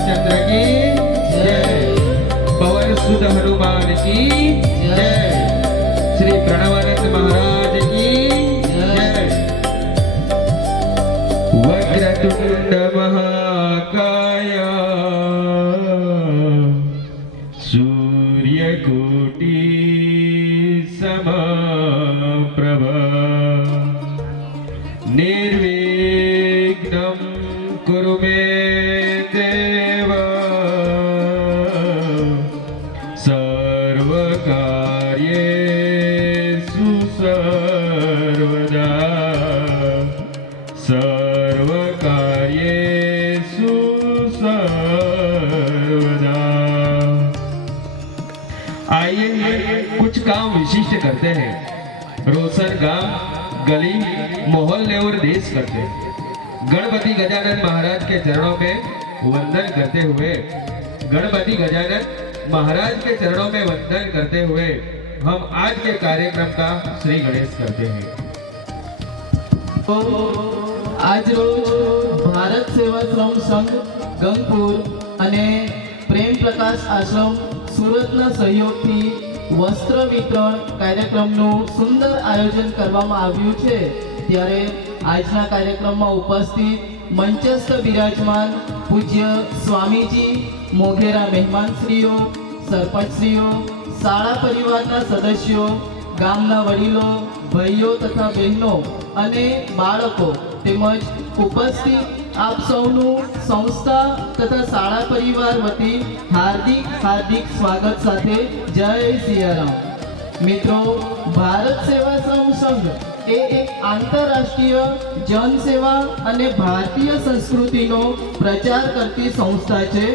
रामचंद्र की जय। पवन सुत हनुमान की जय। श्री प्रणवानंद महाराज की जय। वक्रतुंड महाकाय सूर्यकोटि समप्रभ निर्विघ्नं कुरु मे देव सर्वकार्येषु सर्वदा सर्वकार्येषु सर्वदा। आइए कुछ काम विशिष्ट करते हैं। रोशन गांव गली मोहल्ले और देश करते गणपति गजानन महाराज के चरणों में वंदन करते हुए गणपति गजानन महाराज के चरणों में वंदन करते हुए हम आज के कार्यक्रम का श्री गणेश करते हैं। तो आज रोज भारत सेवाश्रम संघ गंगपुर અને પ્રેમ પ્રકાશ આશ્રમ સુરતના સહયોગથી વસ્ત્ર વિતરણ કાર્યક્રમનું સુંદર આયોજન કરવામાં આવ્યું છે। ત્યારે આજના કાર્યક્રમમાં ઉપસ્થિત મંચસ્થ બિરાજમાન પૂજ્ય સ્વામીજી, મોઘેરા મહેમાનશ્રીઓ, સરપંચશ્રીઓ, શાળા પરિવારના સદસ્યો, ગામના વડીલો, ભાઈઓ તથા બહેનો અને બાળકો તેમજ ઉપસ્થિત આપ સૌનું સંસ્થા તથા શાળા પરિવાર વતી હાર્દિક હાર્દિક સ્વાગત સાથે જય સિયારામ। મિત્રો, ભારત સેવાશ્રમ સંઘ એ એક આંતરરાષ્ટ્રીય જનસેવા અને ભારતીય સંસ્કૃતિનો પ્રચાર કરતી સંસ્થા છે।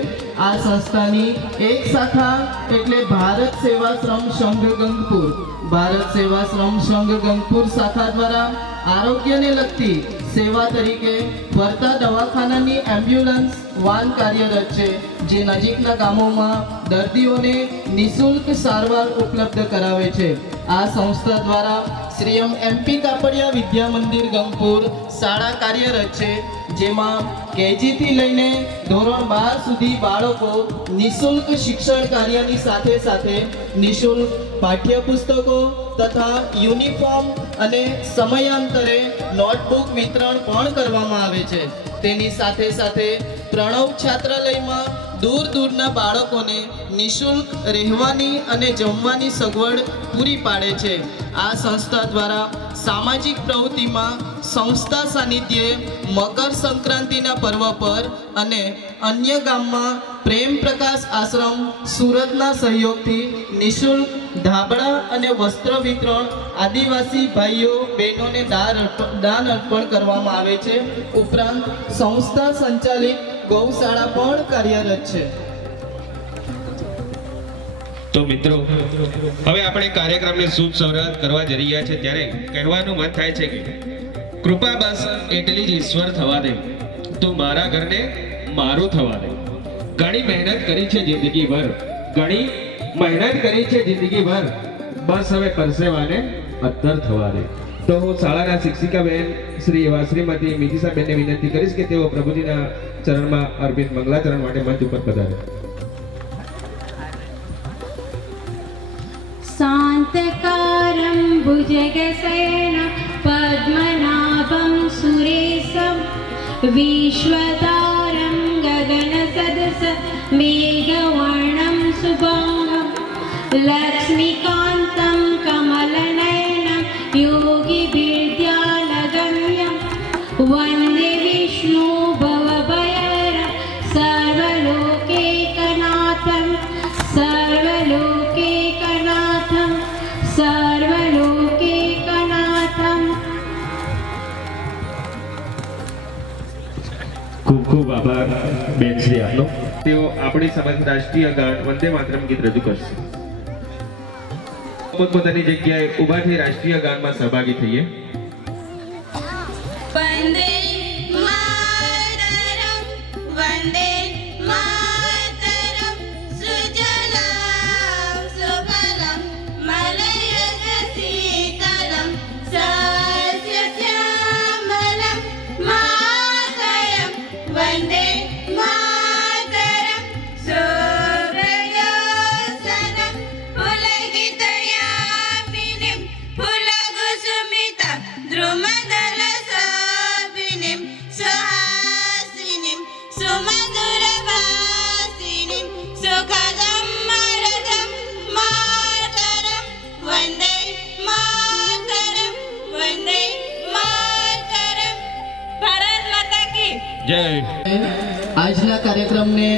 આ સંસ્થાની એક શાખા એટલે ભારત સેવાશ્રમ સંઘ ગંગપુર। ભારત સેવાશ્રમ સંઘ ગંગપુર શાખા દ્વારા આરોગ્યને લગતી સેવા તરીકે ફરતા દવાખાનાની એમ્બ્યુલન્સ વાન કાર્યરત છે, જે નજીકના ગામોમાં દર્દીઓને નિઃશુલ્ક સારવાર ઉપલબ્ધ કરાવે છે। આ સંસ્થા દ્વારા શ્રીયમ એમપી કાપડિયા વિદ્યા મંદિર ગંગપુર શાળા કાર્યરત છે, જેમાં કેજીથી લઈને ધોરણ 12 સુધી બાળકો નિઃશુલ્ક શિક્ષણ કાર્યની સાથે સાથે નિઃશુલ્ક પાઠ્યપુસ્તકો તથા યુનિફોર્મ અને સમયાંતરે નોટબુક વિતરણ પણ કરવામાં આવે છે। તેની સાથે સાથે પ્રણવ છાત્રાલયમાં દૂર દૂરના બાળકોને નિઃશુલ્ક રહેવાની અને જમવાની સગવડ પૂરી પાડે છે। આ સંસ્થા દ્વારા સામાજિક પ્રવૃત્તિમાં સંસ્થા સાનિધ્યે મકર સંક્રાંતિના પર્વ પર અને અન્ય ગામમાં પ્રેમ પ્રકાશ આશ્રમ સુરતના સહયોગથી નિઃશુલ્ક ધાબળા અને વસ્ત્ર વિતરણ આદિવાસી ભાઈઓ બહેનોને દાન અર્પણ કરવામાં આવે છે। ઉપરાંત સંસ્થા સંચાલિત ગૌશાળા પણ કાર્યરત છે। તો મિત્રો, હવે આપણે કાર્યક્રમને શુભ શરૂઆત કરવા જઈ રહ્યા છે ત્યારે કહેવાનું મન થાય છે કે કૃપા બસ એટલી જ ઈશ્વર થવા દે, તું મારા ઘરને મારું થવા દે। ઘણી મહેનત કરી છે જિંદગીભર, ઘણી મહેનત કરી છે જિંદગીભર, બસ હવે પરસેવાને અત્તર થવા દે। તો હું શાળાના શિક્ષિકા બહેન શ્રી એવા શ્રીમતી મિતિસાબેનને વિનંતી કરીશ કે તેઓ પ્રભુજીના ચરણમાં અર્પિત મંગલાચરણ માટે મંચ ઉપર પધારે। शान्तकारं भुजगशयनं पद्मनाभं सुरेशं विश्वतारं गगनसदृशं मेघवर्णं शुभांगं लक्ष्मीकान्तं कमलनयनं योगिभिर्ध्यानगम्यं वन्दे विष्णु भवभयहरं सर्वलोकैकनाथं सर्वलोकैकनाथं सर्वलोकैकनाथं। ખૂબ ખૂબ આભાર બેન શ્રી આપનો। તેઓ આપણી સમક્ષ રાષ્ટ્રીય ગાન વંદે માતરમ ગીત રજૂ કરશે। પોતપોતાની જગ્યાએ ઊભા થઈ રાષ્ટ્રીય ગાનમાં સહભાગી થઈએ। वन्दे मातरं वन्दे मातरं सुजलां सुफलं मलयज शीतलं सस्यश्यामलं मातरं वन्दे मातरं જય. આજના કાર્યક્રમને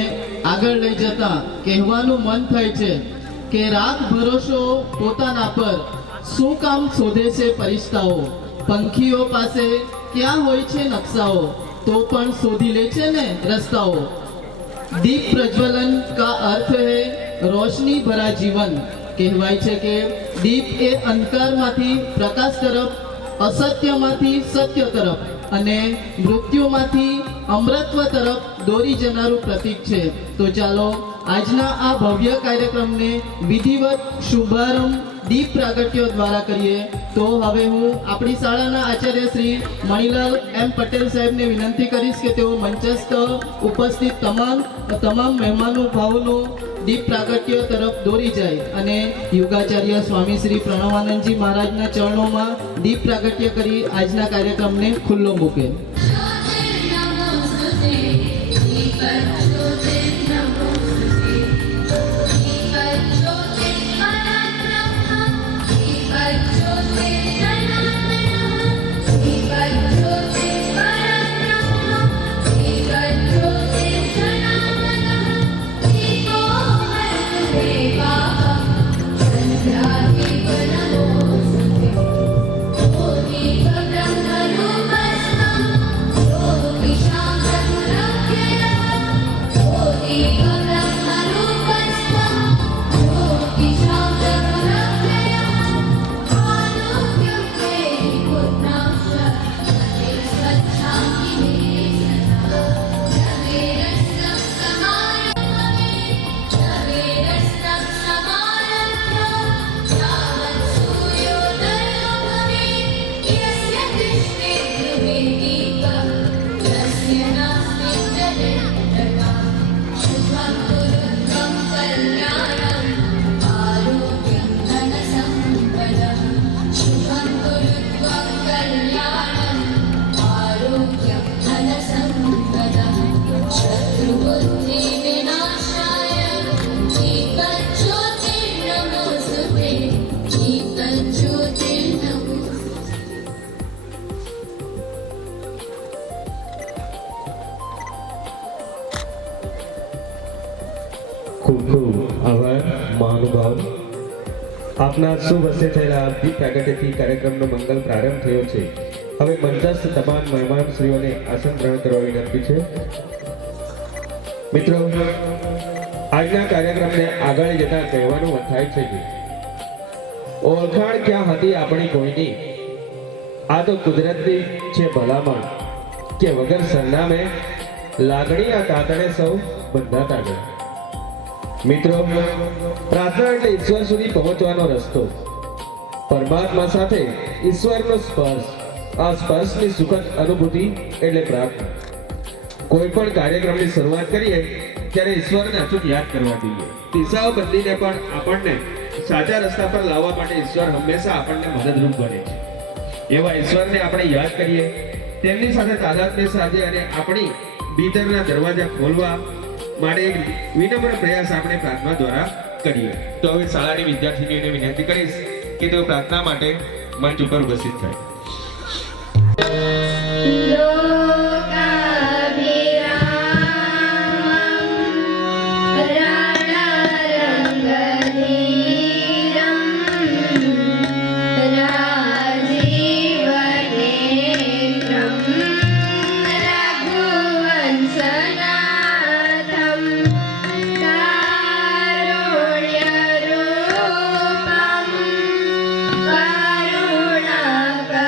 આગળ લઈ જતા કહેવાનું મન થાય છે કે રાખ ભરોસો પોતાના પર, શું કામ શોધે છે પરિસ્તાઓ? પંખીઓ પાસે ક્યાં હોય છે નકશાઓ, તો પણ શોધી લે છે ને રસ્તાઓ. દીપ પ્રજ્વલન કા અર્થ है રોશની ભરા જીવન. કહેવાય છે કે દીપ એ અંધકારમાંથી પ્રકાશ તરફ, અસત્યમાંથી સત્ય તરફ અને મૃત્યુમાંથી અમરત્વ તરફ દોરી જનારું પ્રતીક છે. તો ચાલો આજના આ ભવ્ય કાર્યક્રમને વિધિવત શુભારંભ દીપ પ્રાગટ્ય દ્વારા કરીએ. તો હવે હું આપણી શાળાના આચાર્ય શ્રી મણિલાલ એમ પટેલ સાહેબને વિનંતી કરીશ કે તેઓ મંચસ્થ ઉપસ્થિત તમામ મહેમાનો ભાવનો દીપ પ્રાગટ્ય તરફ દોરી જાય અને યોગાચાર્ય સ્વામી શ્રી પ્રણવાનંદજી મહારાજના ચરણોમાં દીપ પ્રાગટ્ય કરી આજના કાર્યક્રમને ખુલ્લો મૂકે. ખૂબ ખૂબ આભાર મહાનુભાવ. આપના શુભ હસ્તે થયેલા દીપ પ્રાગટ્યથી કાર્યક્રમનો મંગલ પ્રારંભ થયો છે. હવે મંચસ્થ તમામ મહેમાનશ્રીઓને આસન ગ્રહણ કરવા વિનંતી છે. મિત્રો, આજના કાર્યક્રમને આગળ જતા કહેવાનું મન થાય છે કે ઓળખાણ ક્યાં હતી આપણી કોઈની, આ તો કુદરતની છે ભલામણ કે વગર સરનામે લાગણીના તાતણે સૌ બંધાતા ગયા. મિત્રો, પ્રાર્થના એટલે ઈશ્વર સુધી પહોંચવાનો રસ્તો. પરમાત્મા સાથે ઈશ્વરનો સ્પર્શ, આ સ્પર્શની સુખદ અનુભૂતિ એટલે પ્રાર્થના. કોઈ પણ કાર્યક્રમની શરૂઆત કરીએ ત્યારે ઈશ્વરને અચૂક યાદ કરવા જોઈએ. દિશાઓ બદલીને પણ આપણને સાચા રસ્તા પર લાવવા માટે ઈશ્વર હંમેશા આપણને મદદરૂપ બને છે. એવા ઈશ્વરને આપણે યાદ કરીએ, તેમની સાથે તાદાત્મ્ય સાધીએ અને આપણી ભીતરના દરવાજા ખોલવા માટે એક વિનમ્ર પ્રયાસ આપણે પ્રાર્થના દ્વારા કરીએ. તો હવે શાળાની વિદ્યાર્થીનીઓને વિનંતી કરીશ કે તેઓ પ્રાર્થના માટે મંચ ઉપર ઉપસ્થિત થાય. કરુણાકર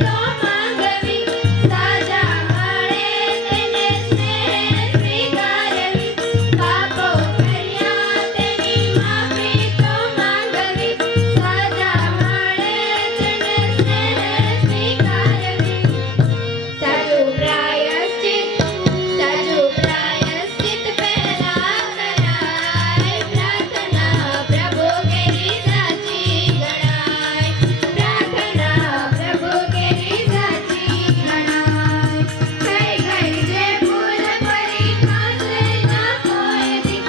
તો માંગવી સાજા મળે તેને સ્નેહ સ્વીકારવી પાપો કર્યા તેની માફી તો માંગવી સાજા મળે તેને સ્નેહ સ્વીકારવી સાચું પ્રાયશ્ચિત પહેલા કરાય પ્રાર્થના પ્રભુ કેરી સાચી ગણાય પ્રાર્થના પ્રભુ કેરી સાચી ગણાય કઈ કઈ જે ભૂલ કરી ખાસે ના કોઈથી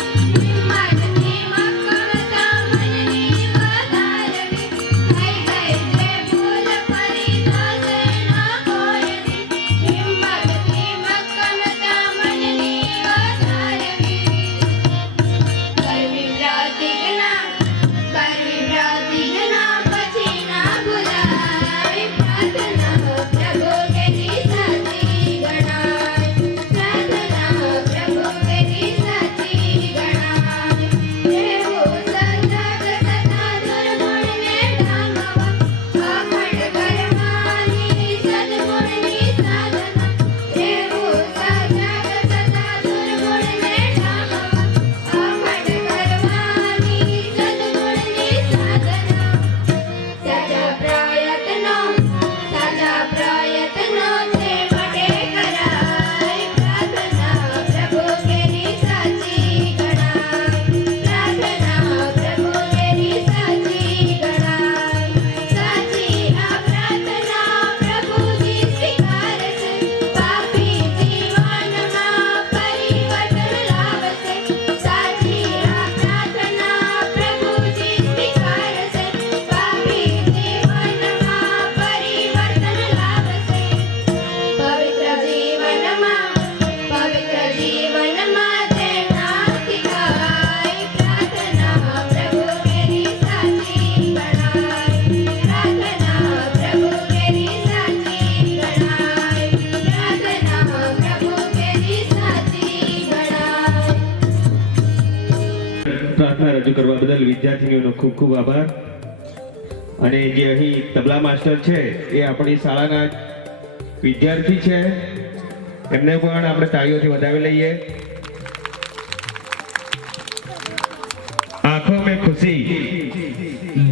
હિંમતની મક્કમતા મનની વધારવી કઈ કઈ જે ભૂલ કરી ખાસે ના કોઈથી હિંમતની મક્કમતા મનની વધારવી કરવી પ્રાર્થના પછી ના ભૂલાય પ્રાર્થના પ્રભુ કેરી સાચી ગણાય પ્રાર્થના પ્રભુ કેરી સાચી ગણાય રહેવું સતત સદા દુર્ગુણને ડામવા અખંડ કરવાની સદગુણની સાધના રહેવું સતત સદા દુર્ગુણને ડામવા અખંડ કરવાની સદગુણની સાધના સાચા પ્રયત્નો તે માટે કરાય પ્રાર્થના પ્રભુ કેરી સાચી ગણાય પ્રાર્થના પ્રભુ કેરી સાચી ગણાય સાચી આ પ્રાર્થના પ્રભુજી સ્વીકારશે પાપી જીવનમાં પરિવર્તન લાવશે સાચી આ પ્રાર્થના પ્રભુજી સ્વીકારશે પાપી જીવનમાં પરિવર્તન લાવશે પવિત્ર જીવનમાં તેનાથી થાય પ્રાર્થના પ્રભુ કેરી સાચી ગણાય પ્રાર્થના પ્રભુ કેરી સાચી ગણાય પ્રાર્થના પ્રભુ કેરી સાચી ગણાય પ્રાર્થના રજૂ કરવા બદલ વિદ્યાર્થીનીઓનો ખૂબ ખૂબ આભાર. અને જે અહીં તબલા માસ્ટર છે એ આપણી શાળાના વિદ્યાર્થી છે, એમને પણ આપણે તાળીઓથી વધાવી લઈએ. आंखों में खुशी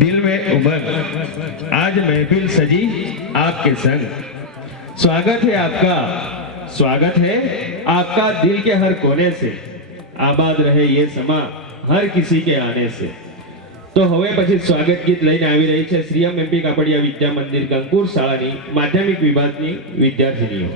दिल में उमंग आज महफिल सजी आपके संग स्वागत है आपका दिल के हर कोने से आबाद रहे ये समा हर किसी के आने से. તો હવે પછી સ્વાગત ગીત લઈને આવી રહી છે શ્રીયમ એમપી કાપડિયા વિદ્યા મંદિર ગંગપુર શાળાની માધ્યમિક વિભાગની વિદ્યાર્થીનીઓ.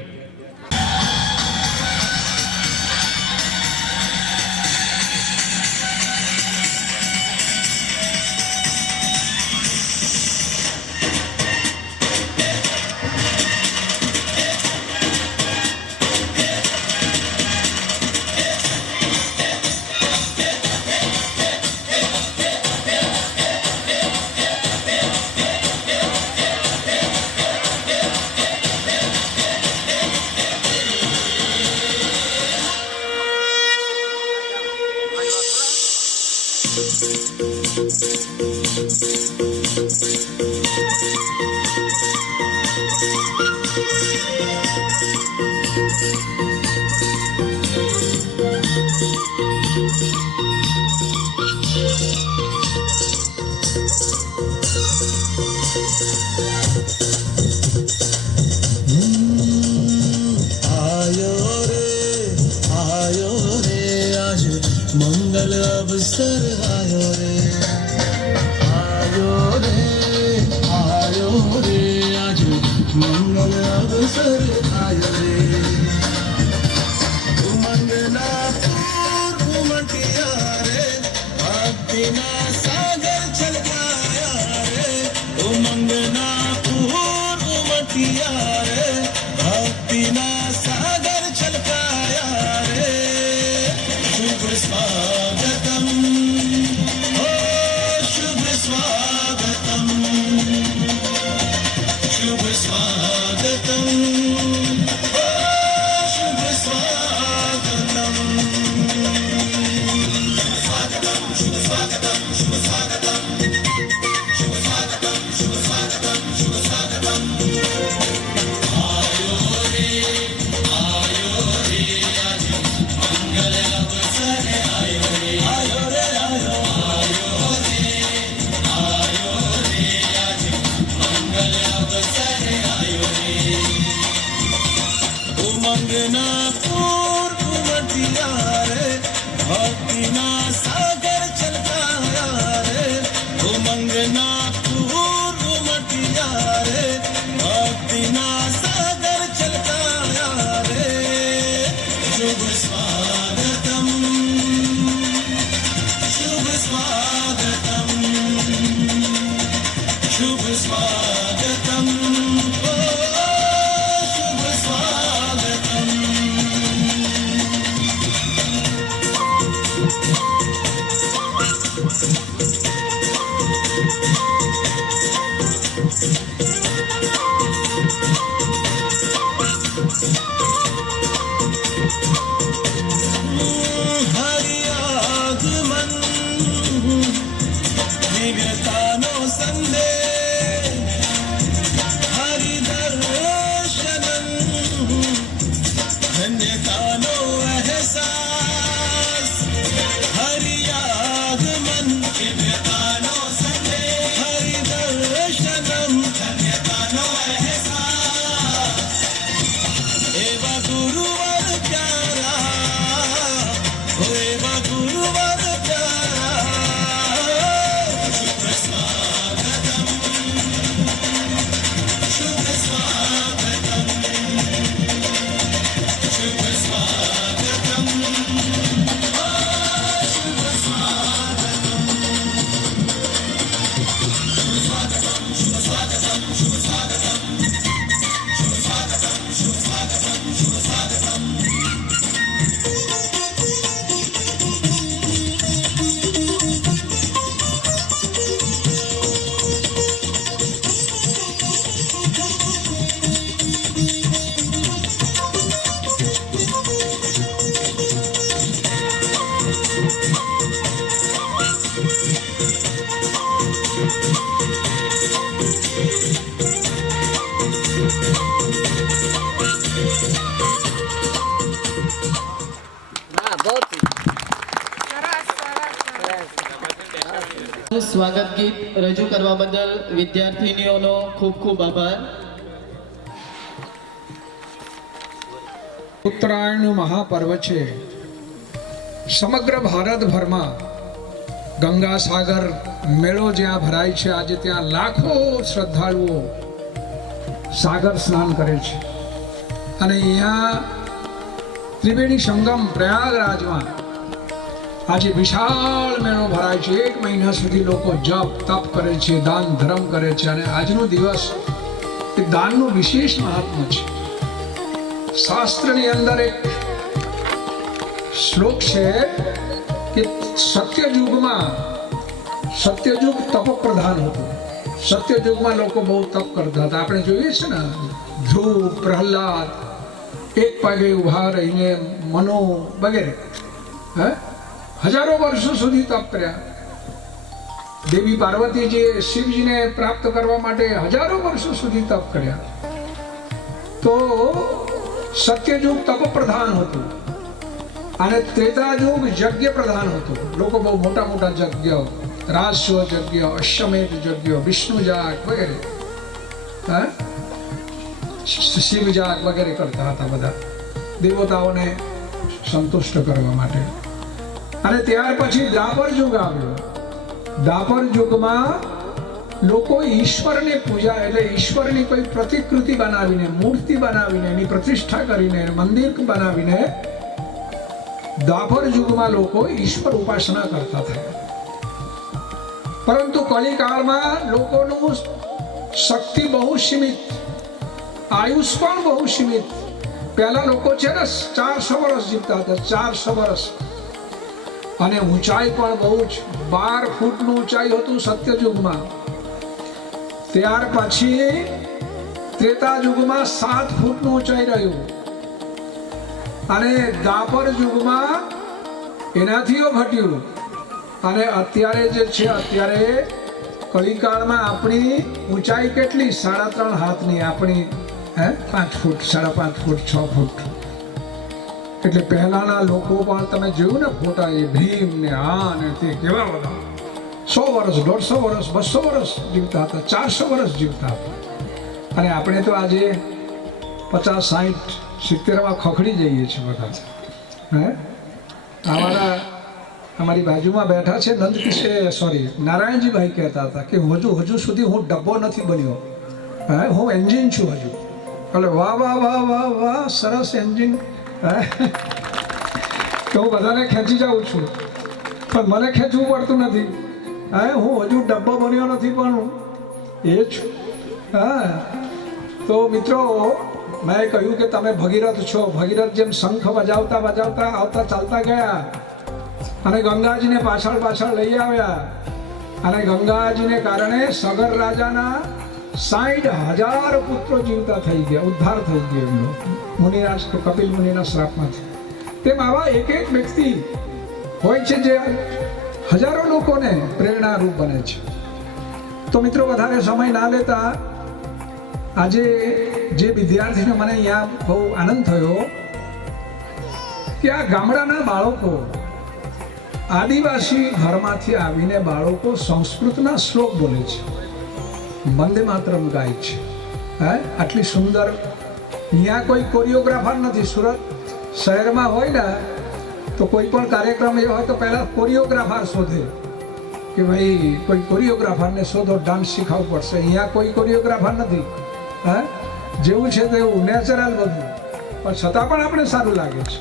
मंगल अवसर आयो रे आज मंगल अवसर आयो रे उमंगना पूर उमटिया रे भक्तिना सागर चल गया रे उमंगना पूर उमटिया रे भक्तिना सागर चल गया रे शुभ स्वागतम ओ शुभ स्वागतम शुभ स्वागतम ओ शुभ स्वागतम स्वागतम शुभ स्वागतम शुभ स्वागतम शुभ स्वागतम शुभ स्वागतम शुभ स्वागतम સ્વાગત ગીત રજૂ કરવા બદલ વિદ્યાર્થીનીઓનો ખૂબ ખૂબ આભાર. ઉત્તરાયણનું મહાપર્વ છે. સમગ્ર ભારતભરમાં ગંગા સાગર મેળો જ્યાં ભરાય છે, આજે ત્યાં લાખો શ્રદ્ધાળુઓ સાગર સ્નાન કરે છે. અને અહીંયા ત્રિવેણી સંગમ પ્રયાગરાજમાં આજે વિશાળ મેળો ભરાય છે. 1 મહિના સુધી લોકો જપ તપ કરે છે, દાન ધર્મ કરે છે. અને આજનો દિવસ એ દાનનું વિશેષ મહાત્મ્ય છે. શાસ્ત્રની અંદર એક શ્લોક છે કે સત્યયુગ તપ પ્રધાન હતું. સત્યયુગમાં લોકો બહુ તપ કરતા હતા. આપણે જોઈએ છે ને, ધ્રુવ, પ્રહલાદ એક પગે ઉભા રહીને, મનો વગેરે હજારો વર્ષો સુધી તપ કર્યા. દેવી પાર્વતીજીએ શિવજીને પ્રાપ્ત કરવા માટે હજારો વર્ષો સુધી તપ કર્યા. તો સત્યયુગ તપ પ્રધાન હતું અને ત્રેતાયુગ યજ્ઞ પ્રધાન હતું. લોકો બહુ મોટા મોટા યજ્ઞ, રાજસ્વ યજ્ઞ, અશ્વમેધ યજ્ઞ, વિષ્ણુ જાગ વગેરે, શિવ જાગ વગેરે કરતા હતા બધા દેવતાઓને સંતુષ્ટ કરવા માટે. અને ત્યાર પછી દ્વાપર યુગ આવ્યો. દ્વાપર યુગમાં લોકો ઈશ્વરની પૂજા, એટલે ઈશ્વરની કોઈ પ્રતિકૃતિ બનાવીને, મૂર્તિ બનાવીને, એની પ્રતિષ્ઠા કરીને, મંદિર બનાવીને દ્વાપર યુગમાં લોકો ઈશ્વર ઉપાસના કરતા થયા. પરંતુ કલિકાળમાં લોકોનું શક્તિ બહુ સીમિત, આયુષ પણ બહુ સીમિત. પહેલા લોકો છે ને 400 વર્ષ જીવતા હતા, 400 વર્ષ. અને ઊંચાઈ પણ બહુ જ, 12 ફૂટનું ઊંચાઈ હતું સત્યયુગમાં. ત્યાર પછી ત્રેતા યુગમાં 7 ફૂટનું ઊંચાઈ રહ્યું. અને દ્વાપર યુગમાં એનાથીઓ ઘટ્યું. અને અત્યારે જે છે, અત્યારે કલિકાળમાં આપણી ઊંચાઈ કેટલી? 3.5 હાથની. આપણી 5 ફૂટ, 5.5 ફૂટ, 6 ફૂટ. એટલે પહેલાના લોકો પણ તમે જોયું ને ફોટા, એ ભીમ ને આ ને તે કેવા બધા 100 વર્ષ, 150 વર્ષ, 200 વર્ષ જીવતા હતા, 400 વર્ષ જીવતા હતા. અને આપણે તો આજે 50, 60, 70માં ખખડી જઈએ છીએ બધા. અમારી બાજુમાં બેઠા છે નારાયણજીભાઈ કહેતા હતા કે હજુ સુધી હું ડબ્બો નથી બન્યો, હું એન્જિન છું હજુ. એટલે વાહ વાહ વાહ વાહ વાહ, સરસ એન્જિન. તો હું બધાને ખેંચી જાઉં છું, પણ મને ખેંચવું પડતું નથી. હું હજુ ડબ્બો બન્યો નથી, પણ એ જ. તો મિત્રો, મેં કહ્યું કે તમે ભગીરથ છો. ભગીરથ જેમ શંખ વજાવતા વજાવતા આવતા ચાલતા ગયા અને ગંગાજીને પાછળ લઈ આવ્યા. અને ગંગાજીને કારણે સગર રાજાના 60,000 પુત્રો જીવતા થઈ ગયા, ઉદ્ધાર થઈ ગયો એમનો, મુનિરાજ કપિલ મુનિના શ્રાપમાંથી. તેમ આવા એક વ્યક્તિ હોય છે જે હજારો લોકોને પ્રેરણારૂપ બને છે. તો મિત્રો, વધારે સમય ના લેતા, આજે જે વિદ્યાર્થીને મને અહીંયા બહુ આનંદ થયો કે આ ગામડાના બાળકો, આદિવાસી ઘરમાંથી આવીને બાળકો સંસ્કૃતના શ્લોક બોલે છે, વંદે માતરમ ગાય છે. આટલી સુંદર. અહીંયા કોઈ કોરિયોગ્રાફર નથી. સુરત શહેરમાં હોય ને તો કોઈ પણ કાર્યક્રમ એવો હોય તો પહેલાં કોરિયોગ્રાફર શોધે કે ભાઈ કોઈ કોરિયોગ્રાફરને શોધો, ડાન્સ શીખવવું પડશે. અહીંયા કોઈ કોરિયોગ્રાફર નથી. જેવું છે તેવું નેચરલ બધું, પણ છતાં પણ આપણે સારું લાગે છે.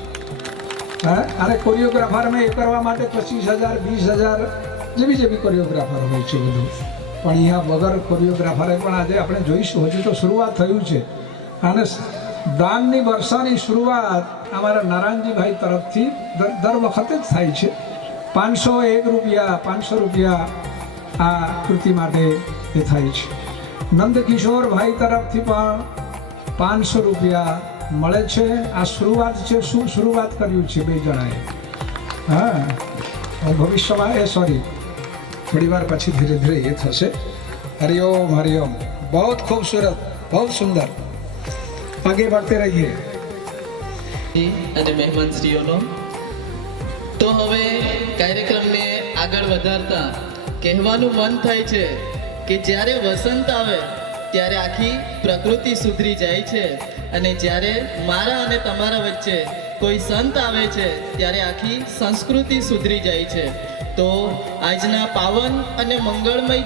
અને કોરિયોગ્રાફર મેં એ કરવા માટે 25,000, 20,000 જેવી કોરિયોગ્રાફર હોય છે બધું. પણ અહીંયા વગર કોરિયોગ્રાફરે પણ આજે આપણે જોઈશું. હજુ તો શરૂઆત થયું છે. અને દાનની વર્ષાની શરૂઆત અમારા નારાયણજીભાઈ તરફથી દર વખતે જ થાય છે. 501 રૂપિયા, 500 રૂપિયા આ કૃતિ માટે એ થાય છે. નંદકિશોરભાઈ તરફથી પણ 500 રૂપિયા મળે છે. આ શરૂઆત છે. શું શરૂઆત કર્યું છે 2 જણાએ. ભવિષ્યમાં થોડી વાર પછી ધીરે ધીરે એ થશે. હરિઓમ હરિઓમ. બહુ ખૂબસૂરત, બહુ સુંદર. આગે बढ़ते રહીએ. અને મહેમાનશ્રીઓનો તો હવે કાર્યક્રમને આગળ વધારતા કહેવાનું મન થાય છે કે જ્યારે વસંત આવે ત્યારે આખી પ્રકૃતિ સુધરી જાય છે અને જ્યારે મારા અને તમારા વચ્ચે કોઈ સંત આવે છે ત્યારે આખી સંસ્કૃતિ સુધરી જાય છે. તો આજના પાવન અને મંગળમય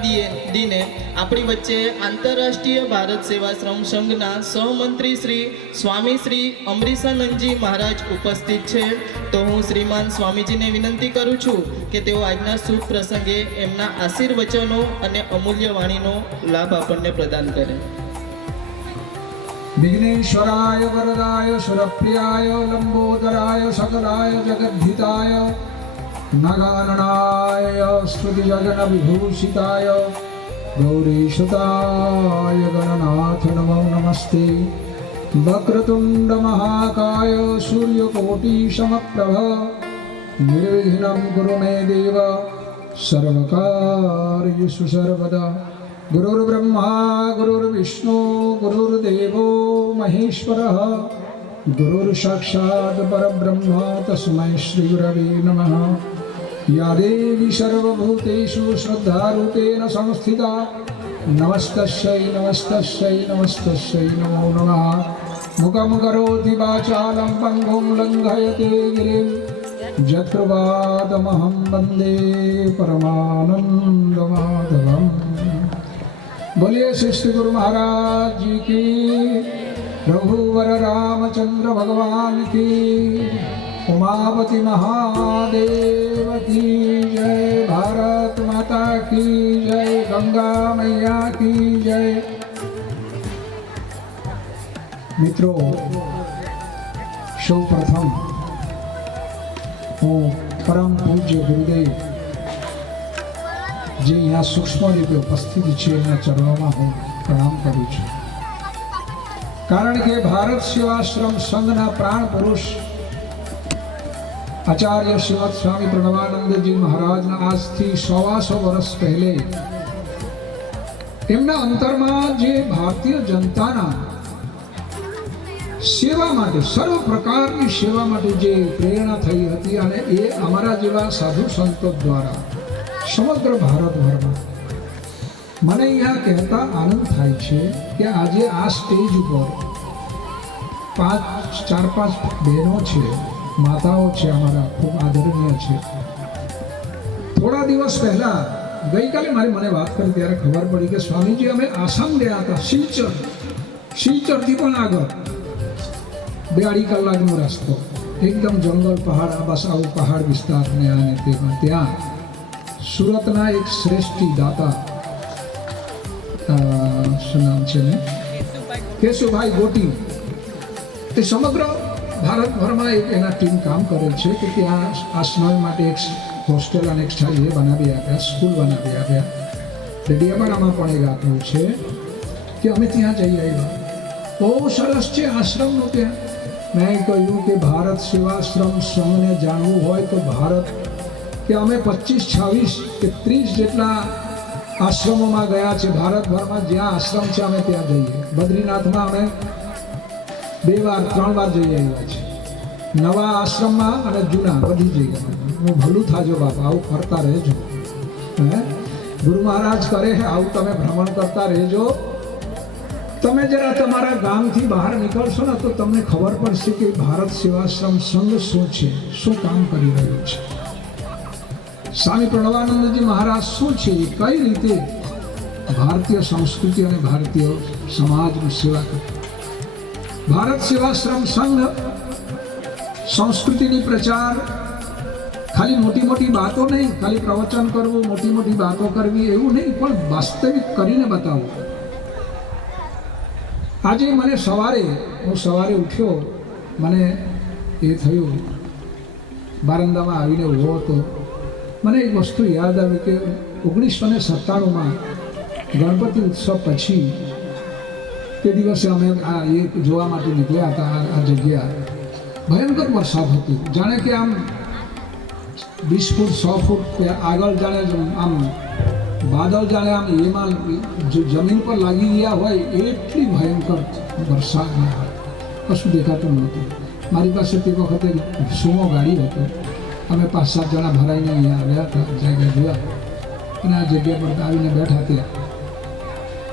દિને આપણી વચ્ચે આંતરરાષ્ટ્રીય ભારત સેવાશ્રમ સંઘના સહમંત્રી શ્રી સ્વામી શ્રી અમરીશાનંદજી મહારાજ ઉપસ્થિત છે. તો હું શ્રીમાન સ્વામીજીને વિનંતી કરું છું કે તેઓ આજના શુભ પ્રસંગે એમના આશીર્વચનો અને અમૂલ્ય વાણીનો લાભ આપણને પ્રદાન કરે. विघ्नेश्वराय वरदाय सुरप्रियाय लंबोदराय सकलाय जगद्धिताय नगाननाय स्तुतिजगन विभूषिताय गौरीसुताय गणनाथ नमो नमस्ते. वक्रतुंड महाकाय सूर्यकोटि समप्रभ निर्विघ्नं कुरु मे देव सर्वकार्येषु सर्वदा. गुरुर्ब्रह्मा गुरुर्विष्णु गुरुर्देवो महेश्वरः गुरुर्साक्षात् परब्रह्म तस्मै श्री गुरवे नमः. या देवी सर्वभूतेषु श्रद्धारूपेण संस्थिता नमस्तस्यै नमस्तस्यै नमस्तस्यै नमो नमः. मुखं करोति वाचालं पङ्गुं लङ्घयते गिरिं यत्कृपातमहं वन्दे परमानन्दमाधवम्. बोलिए श्री श्री गुरु महाराज जी की, रघुवर रामचंद्र भगवान की, उमापति महादेव की जय, भारत माता की जय, गंगा मैया की जय. મિત્રો, સૌ પ્રથમ હું પરમ પૂજ્ય ગુરુદેવ જે અહીંયા સૂક્ષ્મ રીતે ઉપસ્થિત છે એમના ચરણોમાં હું પ્રણામ કરું છું. કારણ કે ભારત સેવાશ્રમ સંઘના પ્રાણ પુરુષ આચાર્ય શ્રીમદ સ્વામી પ્રણવાનંદજી મહારાજના આજથી 125 વર્ષ પહેલે એમના અંતરમાં જે ભારતીય જનતાના સેવા માટે, સર્વ પ્રકારની સેવા માટે જે પ્રેરણા થઈ હતી અને એ અમારા જેવા સાધુ સંતો દ્વારા સમગ્ર ભારતભરમાં મને અહીંયા કહેતા આનંદ થાય છે કે આજે આ સ્ટેજ ઉપર 4-5 બહેનો છે, માતાઓ છે, અમારા ખૂબ આદરણીય છે. થોડા દિવસ પહેલા ગઈકાલે મને વાત કરી ત્યારે ખબર પડી કે સ્વામીજી અમે આસામ ગયા હતા, સિલચરથી પણ આગળ 2-2.5 કલાકનો રસ્તો, એકદમ જંગલ પહાડ, બસ આવું પહાડ વિસ્તાર ને આને તેમાં. ત્યાં સુરતના એક શ્રેષ્ઠી દાતા, શું નામ છે ને, કેશુભાઈ ગોટી, તે સમગ્ર ભારતભરમાં એક એના ટીમ કામ કરે છે કે ત્યાં આશ્રમ માટે એક હોસ્ટેલ અને એક સ્થળ એ બનાવી આપ્યા, સ્કૂલ બનાવી આપ્યા. રેડિયામાં પણ એક આપ્યું છે કે અમે ત્યાં જઈ આવ્યા, બહુ સરસ છે આશ્રમનું. ત્યાં મેં કહ્યું કે ભારત સેવાશ્રમ સંઘને જાણવું હોય તો ભારત કે અમે 25, 26 કે 30 જેટલા આશ્રમોમાં ગયા છે ભારતભરમાં. જ્યાં આશ્રમ છે અમે ત્યાં જઈએ. બદ્રીનાથમાં અમે 2 વાર 3 વાર જઈ આવ્યા છે, નવા આશ્રમમાં અને જૂના, બધી જગ્યાએ. હું ભલું થાજો બાપા, આવું ફરતા રહેજો. હે ગુરુ મહારાજ કરે છે આવું તમે ભ્રમણ કરતા રહેજો. તમે જરા તમારા ગામથી બહાર નીકળશો ને તો તમને ખબર પડશે કે ભારત સેવાશ્રમ સંઘ શું છે, શું કામ કરી રહ્યું છે. સ્વામી પ્રણવાનંદજી મહારાજ શું છે, કઈ રીતે ભારતીય સંસ્કૃતિ અને ભારતીય સમાજની સેવા કરે. ભારત સેવાશ્રમ સંઘ સંસ્કૃતિની પ્રચાર ખાલી મોટી મોટી વાતો નહીં, ખાલી પ્રવચન કરવું, મોટી મોટી વાતો કરવી એવું નહીં, પણ વાસ્તવિક કરીને બતાવવું. આજે મને હું સવારે ઉઠ્યો, મને એ થયું, બારંદામાં આવીને ઊભો હતો, મને એક વસ્તુ યાદ આવી કે 1997માં ગણપતિ ઉત્સવ પછી તે દિવસે અમે આ એ જોવા માટે નીકળ્યા હતા. આ જગ્યા ભયંકર વરસાદ હતો, જાણે કે આમ 20 ફૂટ 100 ફૂટ આગળ જાણે આમ બાદલ જાણે આમ એમાં જમીન પર લાગી ગયા હોય એટલી ભયંકર વરસાદ, કશું દેખાતું નહોતું. મારી પાસે તે વખતે સુમો ગાડી હતો, અમે 5-7 જણા ભરાઈને અહીંયા આવ્યા હતા, જગ્યા જોયા. અને આ જગ્યા પર આવીને બેઠા ત્યાં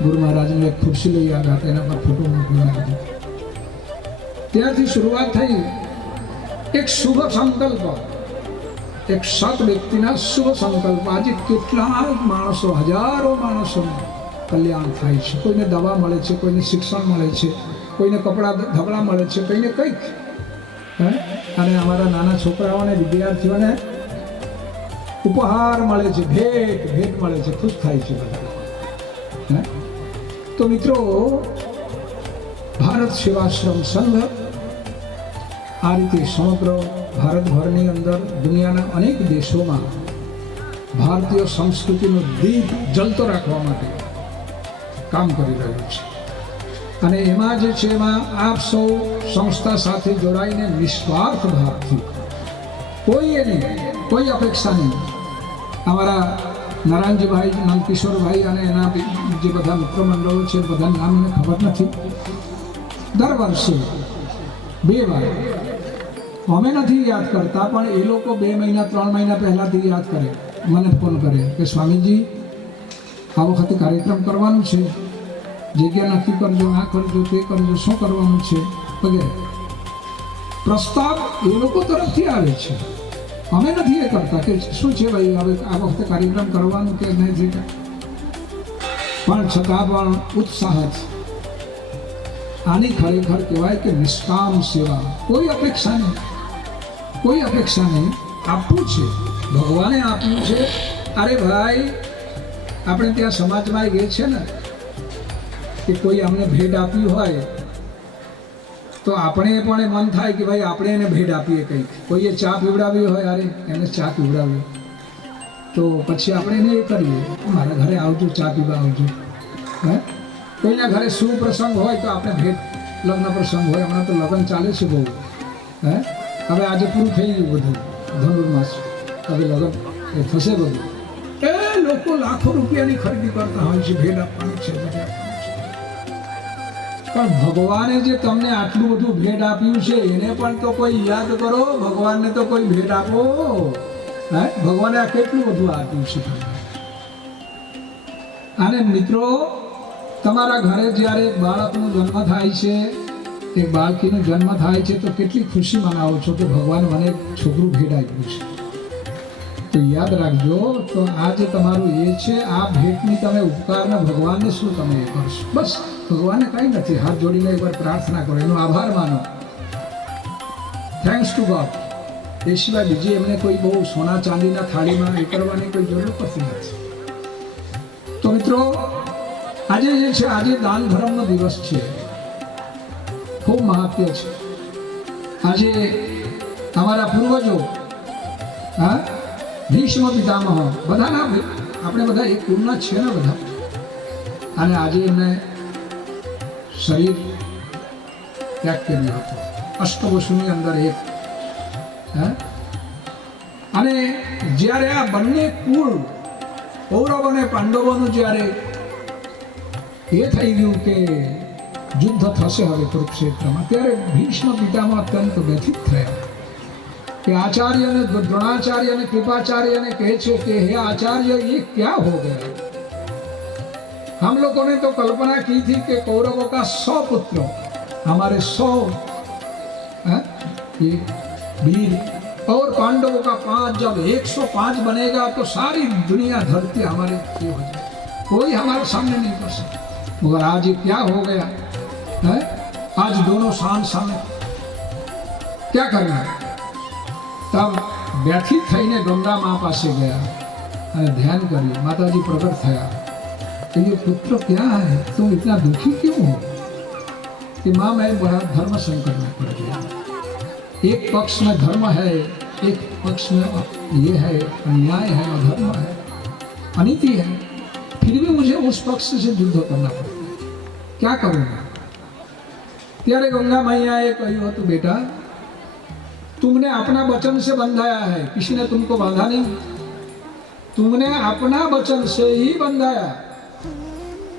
ગુરુ મહારાજને એક ખુરશી લઈ આવ્યા હતા, એના પર ફોટો મૂકીને દીધો. ત્યારથી શરૂઆત થઈ એક શુભ સંકલ્પ, એક સત વ્યક્તિના શુભ સંકલ્પ. આજે કેટલા માણસો, હજારો માણસોનું કલ્યાણ થાય છે. કોઈને દવા મળે છે, કોઈને શિક્ષણ મળે છે, કોઈને કપડાં ધબળા મળે છે, કોઈને કંઈક. અને અમારા નાના છોકરાઓને, વિદ્યાર્થીઓને ઉપહાર મળે છે, ભેટ મળે છે, ખુશ થાય છે બધા. તો મિત્રો, ભારત સેવાશ્રમ સંઘ આ રીતે સમગ્ર ભારતભરની અંદર, દુનિયાના અનેક દેશોમાં ભારતીય સંસ્કૃતિનો દીપ જલતો રાખવા માટે કામ કરી રહ્યું છે. અને એમાં જે છે, એમાં આપ સૌ સંસ્થા સાથે જોડાઈને નિસ્વાર્થ ભાવથી, કોઈએ નહીં, કોઈ અપેક્ષા નહીં. અમારા નારાયણજીભાઈ, નંદકિશોરભાઈ અને એના જે બધા મિત્ર મંડળો છે, બધા નામ મને ખબર નથી. દર વર્ષે 2 વાર અમે નથી યાદ કરતા, પણ એ લોકો 2 મહિના 3 મહિના પહેલાંથી યાદ કરે, મને ફોન કરે કે સ્વામીજી આ વખતે કાર્યક્રમ કરવાનું છે, જગ્યા નક્કી કરજો, આ કરજો, તે કરજો, શું કરવાનું છે વગેરે. પ્રસ્તાવ એ લોકો તરફથી આવે છે, અમે નથી એ કરતા કે શું છે ભાઈ હવે આ વખતે કાર્યક્રમ કરવાનું કે નથી. પણ છતાં પણ ઉત્સાહ છે. આની ખરેખર કહેવાય કે નિષ્કામ સેવા. કોઈ અપેક્ષા નહીં, કોઈ અપેક્ષા નહીં. આપવું છે, ભગવાને આપ્યું છે. અરે ભાઈ, આપણે ત્યાં સમાજમાં એ છે ને કે કોઈ અમને ભેટ આપ્યું હોય તો આપણે પણ મન થાય કે ભાઈ આપણે એને ભેટ આપીએ. કંઈક કોઈએ ચા પીવડાવી હોય, અરે એને ચા પીવડાવી, તો પછી આપણે એને એ કરીએ, મારા ઘરે આવજો, ચા પીવા આવજો. કોઈના ઘરે શુભ પ્રસંગ હોય તો આપણે ભેટ, લગ્ન પ્રસંગ હોય, હમણાં તો લગ્ન ચાલે છે બહુ. હવે આજે પૂરું થઈ ગયું બધું, ધનુર્માસ, હવે લગ્ન એ થશે બધું. એ લોકો લાખો રૂપિયાની ખરીદી કરતા હોય છે, ભેટ આપવાની છે, ભેટ આપવાની છે. પણ ભગવાને જે તમને આટલું બધું ભેટ આપ્યું છે, એને પણ તો કોઈ યાદ કરો. ભગવાનને તો કોઈ ભેટ આપો. ભગવાને આ કેટલું બધું આપ્યું છે. અને મિત્રો, તમારા ઘરે જ્યારે એક બાળકનો જન્મ થાય છે, એક બાળકીનો જન્મ થાય છે, તો કેટલી ખુશી મનાવો છો કે ભગવાન મને એક છોકરું ભેટ આપ્યું છે. તો યાદ રાખજો, તો આ જે તમારું એ છે, આ ભેટની તમે ઉપકારના ભગવાનને શું તમે એ કરશો? બસ, ભગવાનને કંઈ નથી. હાથ જોડીને એકવાર પ્રાર્થના કરો, એનો આભાર માનો, થેન્ક્સ ટુ ગોડ. એ સિવાય બીજી એમને કોઈ બહુ સોના ચાંદીના થાળીમાં એ કરવાની કોઈ જરૂર પડતી નથી. તો મિત્રો, આજે જે છે, આજે દાન ધર્મનો દિવસ છે, ખૂબ મહાત્મ્ય છે. આજે અમારા પૂર્વજો, ભીષ્મ પિતામહ, બધાના, આપણે બધા એક કુળના છે ને બધા. અને આજે એમને શરીર ત્યાગ કર્યો હતો, અષ્ટવસુની અંદર એક. અને જ્યારે આ બંને કુળ, કૌરવ અને પાંડવોનું જ્યારે એ થઈ ગયું કે યુદ્ધ થશે હવે કુરુક્ષેત્રમાં, ત્યારે ભીષ્મ પિતામહ અત્યંત વ્યથિત થયા. कि आचार्य ने द्रोणाचार्य ने कृपाचार्य ने कहे छे कि हे आचार्य ये क्या हो गया। हम लोगों ने तो कल्पना की थी कि कौरवों का 100 पुत्र हमारे 100 ये वीर और पांडवों का 5, जब 105 बनेगा तो सारी दुनिया धरती हमारे ये हो जाए, कोई हमारे सामने नहीं कर सकता। मगर आज ये क्या हो गया है? आज दोनों शान सामने क्या करना है? तब व्यथित थईने गंगा माँ पासे गया और ध्यान करिए, माताजी प्रकट थया कि ये पुत्र क्या है, तुम इतना दुखी क्यों हो? कि माँ मैं बड़ा धर्म संकट में पड़ गया, एक पक्ष में धर्म है, एक पक्ष में ये है अन्याय है, अधर्म है, अनीति है, फिर भी मुझे उस पक्ष से युद्ध करना पड़ता है, क्या करूँगा? त्यारे गंगा मैयाए कह्યું હતું, बेटा तुमने अपना वचन से बंधाया है, किसी ने तुमको बांधा नहीं, तुमने अपना वचन से ही बंधाया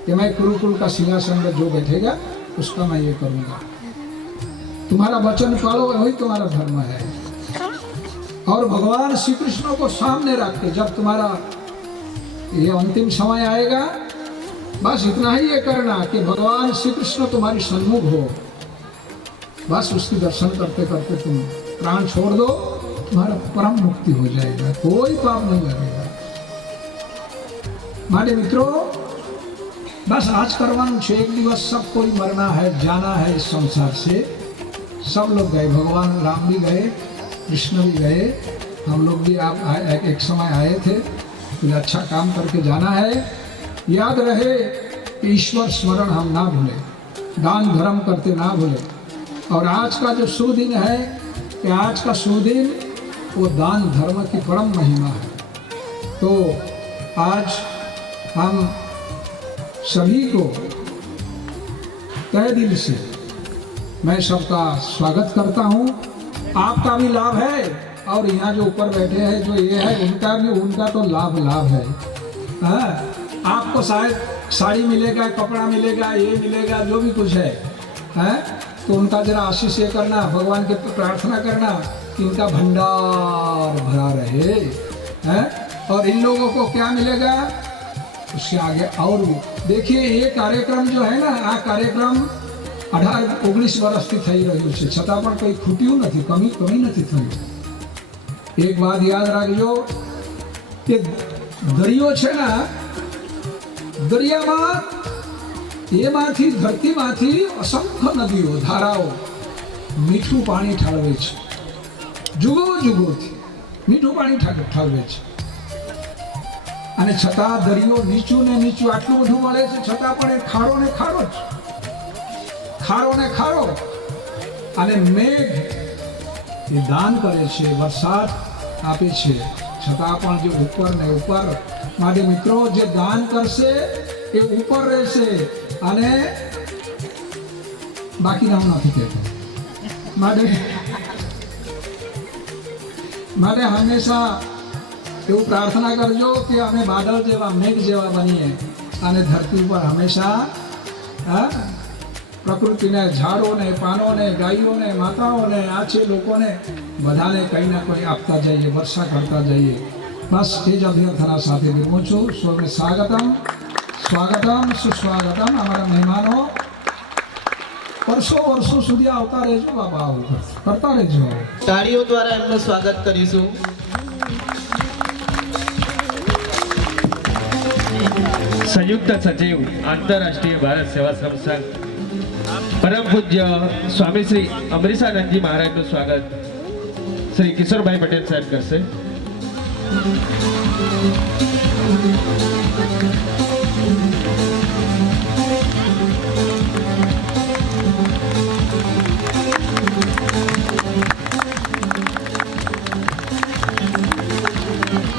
कि मैं कुरुकुल का सिंहासन में जो बैठेगा उसका मैं ये करूंगा। तुम्हारा वचन पालो, वही तुम्हारा धर्म है। और भगवान श्री कृष्ण को सामने रख के जब तुम्हारा ये अंतिम समय आएगा, बस इतना ही ये करना कि भगवान श्री कृष्ण तुम्हारी सन्मुख हो, बस उसकी दर्शन करते करते तुम प्राण छोड़ दो, तुम्हारा परम मुक्ति हो जाएगा, कोई पाप नहीं लगेगा। मारे मित्रों, बस आज करवानु छे, एक दिवस सब कोई मरना है, जाना है इस संसार से। सब लोग गए, भगवान राम भी गए, कृष्ण भी गए, हम लोग भी एक समय आए थे, कुछ अच्छा काम करके जाना है। याद रहे कि ईश्वर स्मरण हम ना भूलें, दान धर्म करते ना भूलें। और आज का जो शुभ दिन है, कि आज का शुभ दिन वो दान धर्म की परम महिमा है। तो आज हम सभी को तहे दिल से मैं सबका स्वागत करता हूँ। आपका भी लाभ है, और यहाँ जो ऊपर बैठे हैं जो ये है उनका तो लाभ है। हाँ, आपको शायद साड़ी मिलेगा, कपड़ा मिलेगा, ये मिलेगा, जो भी कुछ है, हाँ? तो उनका जरा आशीष ये करना, भगवान के प्रार्थना करना कि उनका भंडार भरा रहे, हाँ? और इन लोगों को क्या मिलेगा उसके आगे और भी। देखिए ये कार्यक्रम जो है ना, आ कार्यक्रम 18-19 વર્ષથી થઈ રહ્યું છે, છતાં પણ કંઈ ખૂટ્યું નથી, કમી નથી થઈ। એક વાત યાદ રાખજો કે દરિયો છે ને, દરિયામાં એમાંથી ધરતીમાંથી અસંખ્ય નદીઓ, ધારાઓ મીઠું પાણી ઠાલવે છે, જુગોથી મીઠું પાણી ઠાલવે છે। અને છતાં દરિયો નીચું ને નીચું આટલું બધું મળે છે, છતાં પણ એ ખારો ને ખારો જ, ખારો ને ખારો। અને મેઘ એ દાન કરે છે, વરસાદ આપે છે, છતાં પણ જે ઉપર ને ઉપર। માટે મિત્રો, જે દાન કરશે એ ઉપર રહેશે, અને બાકી નામ નથી કહેતો। માટે હંમેશા એવું પ્રાર્થના કરજો કે અમે બાદલ જેવા, મેઘ જેવા બનીએ, અને ધરતી ઉપર હંમેશા પ્રકૃતિને, ઝાડોને, પાનોને, ગાયોને, માતાઓને, આછે લોકોને બધાને કંઈ ના કંઈ આપતા જઈએ, વર્ષા કરતા જઈએ। બસ એ જ અભ્યર્થના સાથે વિરમું છું। સૌને સ્વાગતમ સુસ્વાગતમ। અમારા મહેમાનો વર્ષો સુધી આવતા રહેજો બાબા, આવું કરતા રહેજો। તાળીઓ દ્વારા એમનું સ્વાગત કરીશું। સંયુક્ત સચિવ આંતરરાષ્ટ્રીય ભારત સેવાશ્રમ સંઘ પરમ પૂજ્ય સ્વામી શ્રી અમરીશાનંદજી મહારાજનું સ્વાગત શ્રી કિશોરભાઈ પટેલ સાહેબ કરશે।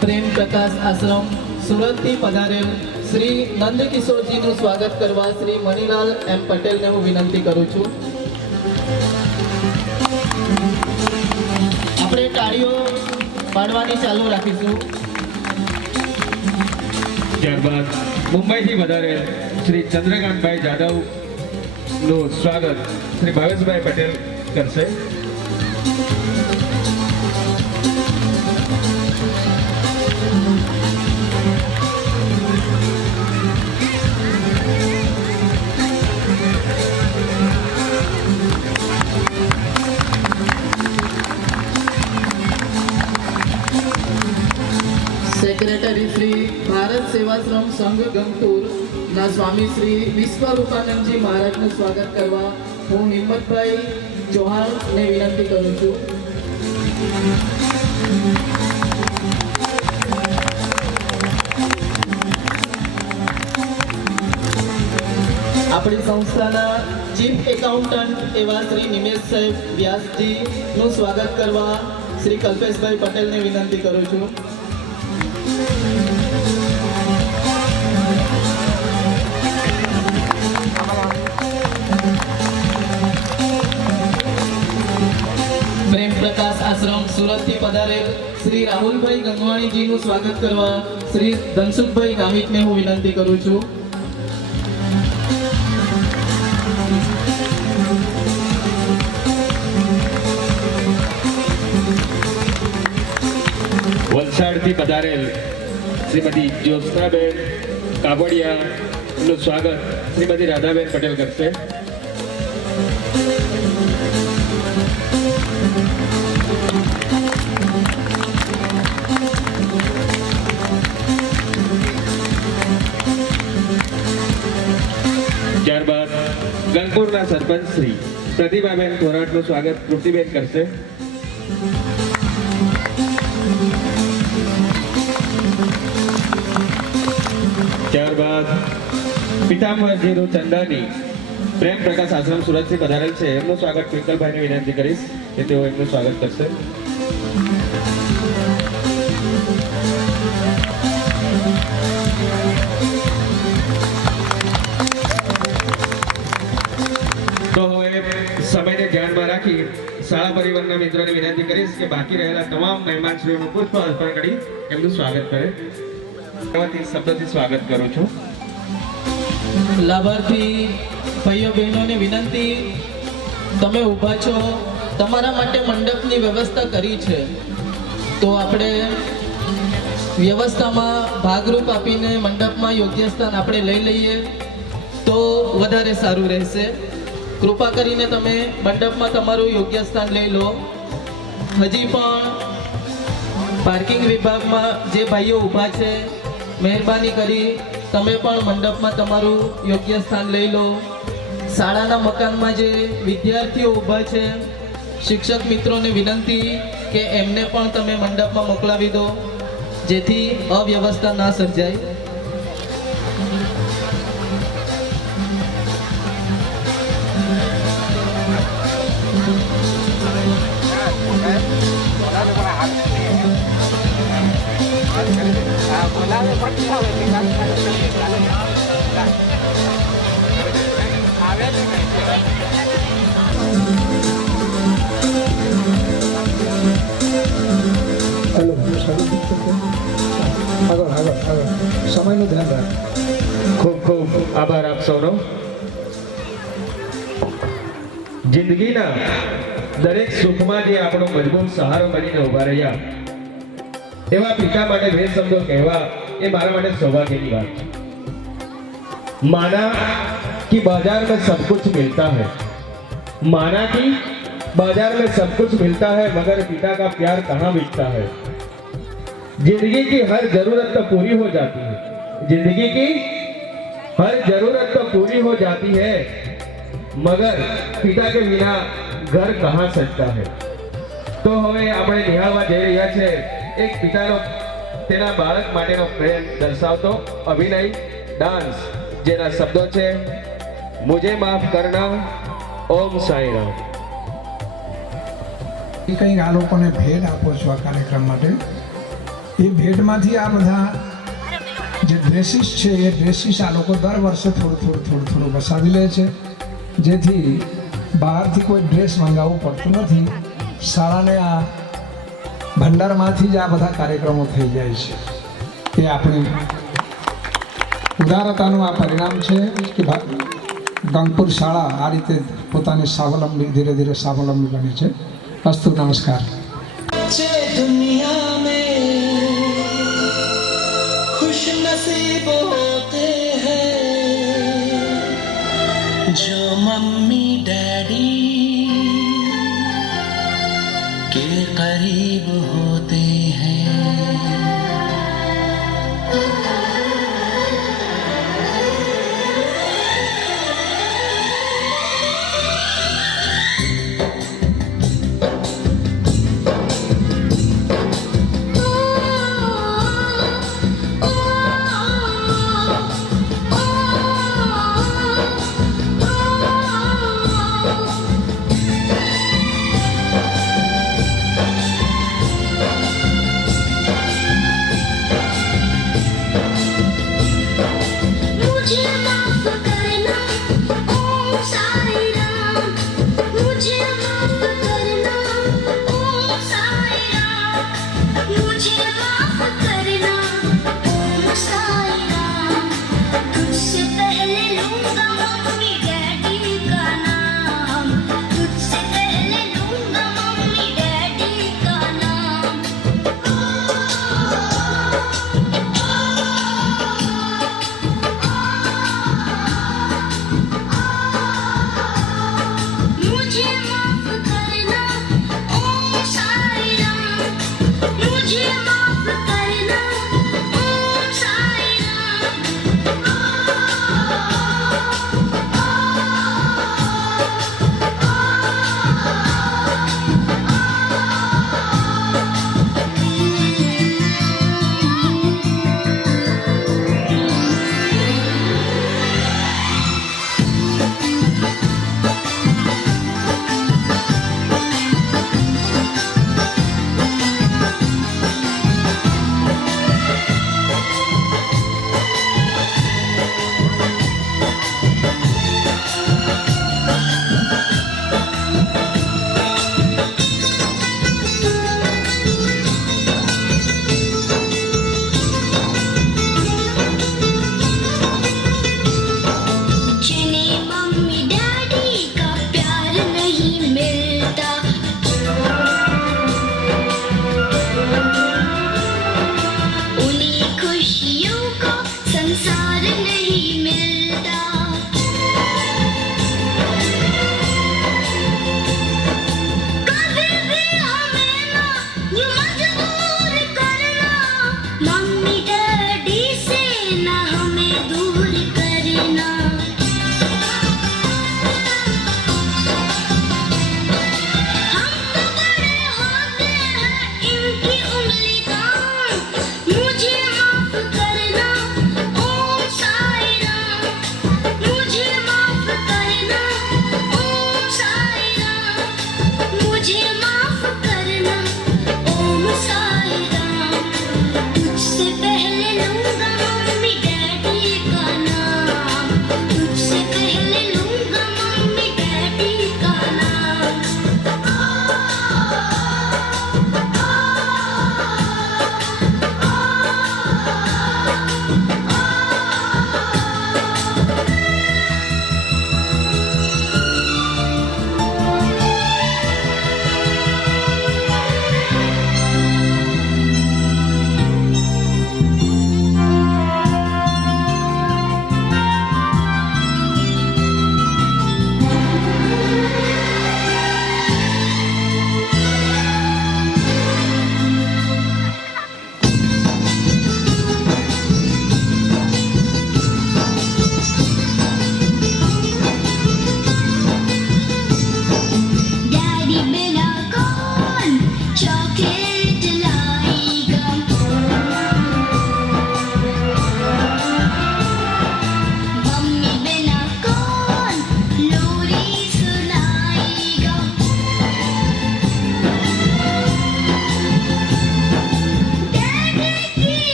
પ્રેમ પ્રકાશ આશ્રમ સુરતથી પધારેલ શ્રી નંદકિશોરજીનું સ્વાગત કરવા શ્રી મણિલાલ એમ પટેલને હું વિનંતી કરું છું। આપણે તાળીઓ પાડવાની ચાલુ રાખીશું। ત્યારબાદ મુંબઈથી વધારેલ શ્રી ચંદ્રકાંતભાઈ જાદવનું સ્વાગત શ્રી ભાવેશભાઈ પટેલ કરશે। સેક્રેટરી શ્રી ભારત સેવાશ્રમ સંઘ ગંગપુર ના સ્વામી શ્રી વિશ્વરૂપાનંદજી મહારાજનું સ્વાગત કરવા હું હિંમતભાઈ ચૌહાણને વિનંતી કરું છું। આપણી સંસ્થાના ચીફ એકાઉન્ટન્ટ એવા શ્રી નિમેશ સાહેબ વ્યાસજીનું સ્વાગત કરવા શ્રી કલ્પેશભાઈ પટેલને વિનંતી કરું છું। પ્રેમ પ્રકાશ આશ્રમ સુરતથી પધારેલ શ્રી રાહુલભાઈ ગંગવાણીજીનું સ્વાગત કરવા શ્રી ધનસુખભાઈ ગામિતને હું વિનંતી કરું છું। વલસાડથી પધારેલ શ્રીમતી જ્યોત્સનાબેન કાપડિયા નું સ્વાગત શ્રીમતી રાધાબેન પટેલ કરશે. ત્યારબાદ ગંગપુરના સરપંચ શ્રી પ્રતિભાબેન થોરાટનું સ્વાગત તૃપ્તિબેન કરશે. ત્યારબાદ પિતાંબરજીનું ચંદાની પ્રેમ પ્રકાશ આશ્રમ સુરતથી પધારેલ છે, એમનું સ્વાગત ટ્વિંકલભાઈને વિનંતી કરીશ કે તેઓ એમનું સ્વાગત કરશે. તો હવે સમયને ધ્યાનમાં રાખી શાળા પરિવારના મિત્રોને વિનંતી કરીશ કે બાકી રહેલા તમામ મહેમાનશ્રીઓનું પુષ્પ અર્પણ કરી એમનું સ્વાગત કરે. શબ્દથી સ્વાગત કરું છું. લાભાર્થી ભાઈઓ બહેનોને વિનંતી, તમે ઊભા છો, તમારા માટે મંડપની વ્યવસ્થા કરી છે, તો આપણે વ્યવસ્થામાં ભાગરૂપ આપીને મંડપમાં યોગ્ય સ્થાન આપણે લઈ લઈએ તો વધારે સારું રહેશે. કૃપા કરીને તમે મંડપમાં તમારું યોગ્ય સ્થાન લઈ લો. હજી પણ પાર્કિંગ વિભાગમાં જે ભાઈઓ ઊભા છે, મહેરબાની કરી તમે પણ મંડપમાં તમારું યોગ્ય સ્થાન લઈ લો. શાળાના મકાનમાં જે વિદ્યાર્થીઓ ઊભા છે, શિક્ષક મિત્રોને વિનંતી કે એમને પણ તમે મંડપમાં મોકલાવી દો, જેથી અવ્યવસ્થા ના સર્જાય. હેલો, આગળ આગળ આગળ સમયનું ધ્યાન રાખ. ખૂબ ખૂબ આભાર આપ સૌનો. જિંદગીના દરેક સુખમાં જે આપણો મજબૂત સહારો બનીને ઉભા રહ્યા એવા પિતા માટે બે શબ્દો કહેવા એ મારા માટે સૌભાગ્યની વાત છે. माना कि बाजार में सब कुछ मिलता है, माना कि बाजार में सब कुछ मिलता है, मगर पिता का प्यार कहाँ बिकता है. जिंदगी की हर जरूरत तो पूरी हो जाती है, जिंदगी की हर जरूरत तो पूरी हो जाती है, मगर पिता के बिना घर कहाँ सजता है. तो હવે આપણે નિહાળવા જઈ રહ્યા છે એક પિતાનો તેના બાળક માટેનો પ્રેમ દર્શાવતો અભિનય ડાન્સ, જેના શબ્દો છે મુझे माफ करना, ઓમ સાઈ રામ. એ કંઈક આ લોકોને ભેટ આપો છો આ કાર્યક્રમ માટે. એ ભેટમાંથી આ બધા જે ડ્રેસીસ છે એ ડ્રેસીસ આ લોકો દર વર્ષે થોડું વસાવી લે છે, જેથી બહારથી કોઈ ડ્રેસ મંગાવવું પડતું નથી. શાળાને આ ભંડારમાંથી જ આ બધા કાર્યક્રમો થઈ જાય છે. એ આપણી ઉદારતાનું આ પરિણામ છે કે ગંગપુર શાળા આ રીતે પોતાની સ્વાવલંબી ધીરે ધીરે સ્વાવલંબી બની છે. અસ્તુ, નમસ્કાર. दुनिया में खुश नसीब होते हैं जो मम्मी डैडी के करीब होते हैं.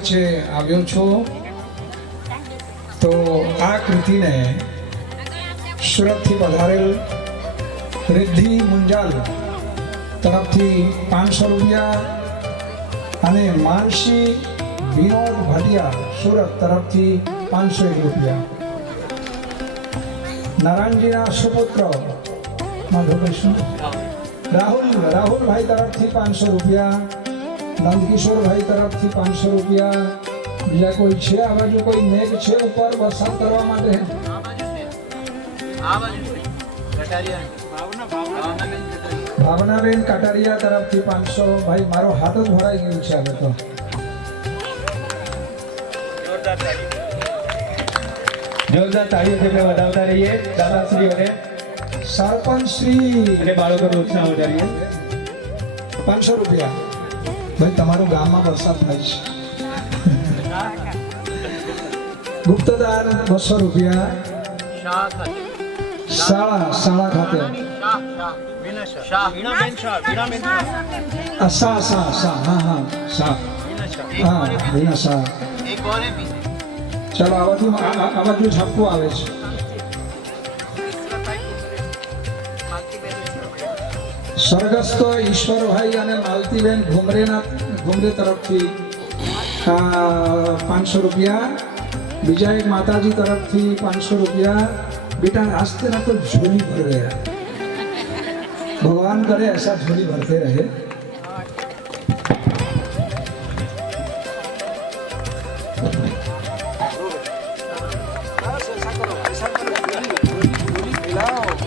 વચ્ચે આવ્યો છું તો આ કૃતિને સુરતથી પધારેલ રિદ્ધિ મુંજાલ તરફથી 500 રૂપિયા અને માનસી વિનોદ ભાટિયા સુરત તરફથી 501 રૂપિયા, નારાયણજીના સુપુત્ર માધવકૃષ્ણ રાહુલભાઈ તરફથી 500 રૂપિયા, નંદકિશોરભાઈ તરફથી 500 રૂપિયા. બીજા કોઈ છે આ બાજુ કોઈ મેઘ છે ઉપર વરસાદ કરવા માટે? ભાવનાબેન કટારિયા તરફથી 500. ભાઈ મારો હાથ જ ભરાઈ ગયું છે હવે તો. જોરદાર તાળીઓથી આપણે વધાવતા રહીએ દાદાશ્રીઓને સરપંચ શ્રી અને બાળકોનો ઉત્સાહ વધારીએ. 500 રૂપિયા. ભાઈ તમારું ગામમાં વરસાદ થાય છે. ગુપ્તદાન 200 રૂપિયા. શાળા ખાતે વિના શાહ. ચાલો આ બાજુ છાપવું આવે છે. સ્વર્ગસ્થ ઈશ્વરભાઈ અને માલતીબેન ઘુમરે તરફથી 500 રૂપિયા. બીજા એક માતાજી તરફથી 500 રૂપિયા. बेटा रास्ते ना तो झोली भर गया, भगवान करे ऐसा झोली भरते रहे.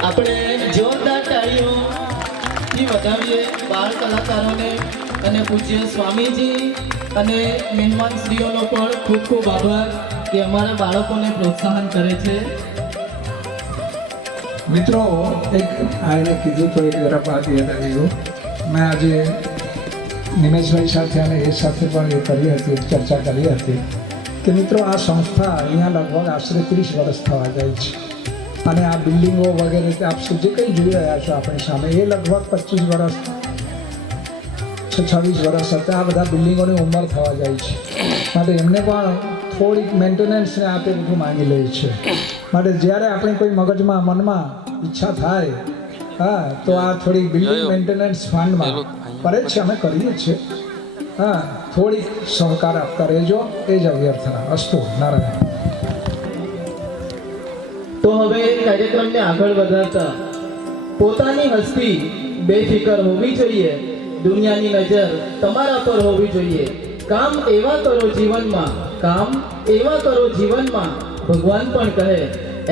આપણે જોરદાર તાળીઓથી વધાવીએ બાળ કલાકારોને અને પૂજ્ય સ્વામીજી અને મહેમાન શ્રીઓનો પણ ખૂબ ખૂબ આભાર કે અમારા બાળકોને પ્રોત્સાહન કરે છે. મિત્રો એક આને કીધું તો એક જરા વાત યાદ આવી ગયું. મેં આજે નિમેશભાઈ સાથે અને એ સાથે પણ એ કરી હતી, ચર્ચા કરી હતી કે મિત્રો આ સંસ્થા અહીંયા લગભગ આશરે 30 વર્ષ થવા જાય છે અને આ બિલ્ડિંગો વગેરે આપ જે કંઈ જોઈ રહ્યા છો આપણી સામે એ લગભગ 25 વર્ષ 26 વર્ષ હતા. આ બધા બિલ્ડિંગોની ઉંમર થવા જાય છે માટે એમને પણ થોડીક મેન્ટેનન્સને આપે બધું માંગી લે છે. માટે જ્યારે આપણે કોઈ મગજમાં મનમાં ઈચ્છા થાય તો આ થોડીક બિલ્ડિંગ મેન્ટેનન્સ ફંડમાં કરે છે, અમે કરીએ છીએ. થોડીક સહકાર આપતા રહેજો. એ જ અભ્યર્થના. અસ્તુ નારાયણ. તો હવે કાર્યક્રમને આગળ વધારતા પોતાની હસ્તી બેફિકર હોવી જોઈએ, દુનિયાની નજર તમારા પર હોવી જોઈએ. કામ એવા કરો જીવનમાં ભગવાન પણ કહે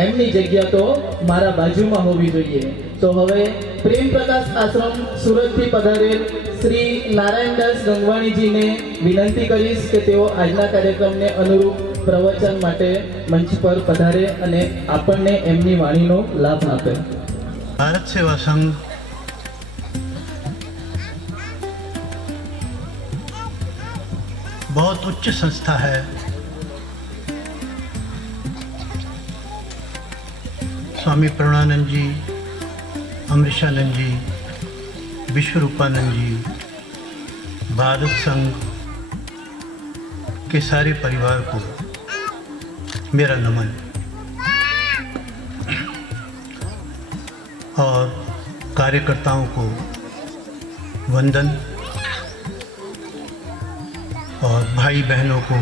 એમની જગ્યા તો મારા બાજુમાં હોવી જોઈએ. તો હવે પ્રેમ પ્રકાશ આશ્રમ સુરતથી પધારેલ શ્રી નારાયણદાસ ગંગવાણીજીને વિનંતી કરીશ કે તેઓ આજના કાર્યક્રમને અનુરૂપ પ્રવચન માટે મંચ પર પધારે અને આપણને એમની વાણીનો લાભ આપે. भारत सेवा संघ बहुत उच्च संस्था है. स्वामी प्रणवानंद जी, अमृतानंद जी, विश्वरूपानंद जी, भारत संघ के सारे परिवार को मेरा नमन और कार्यकर्ताओं को वंदन और भाई बहनों को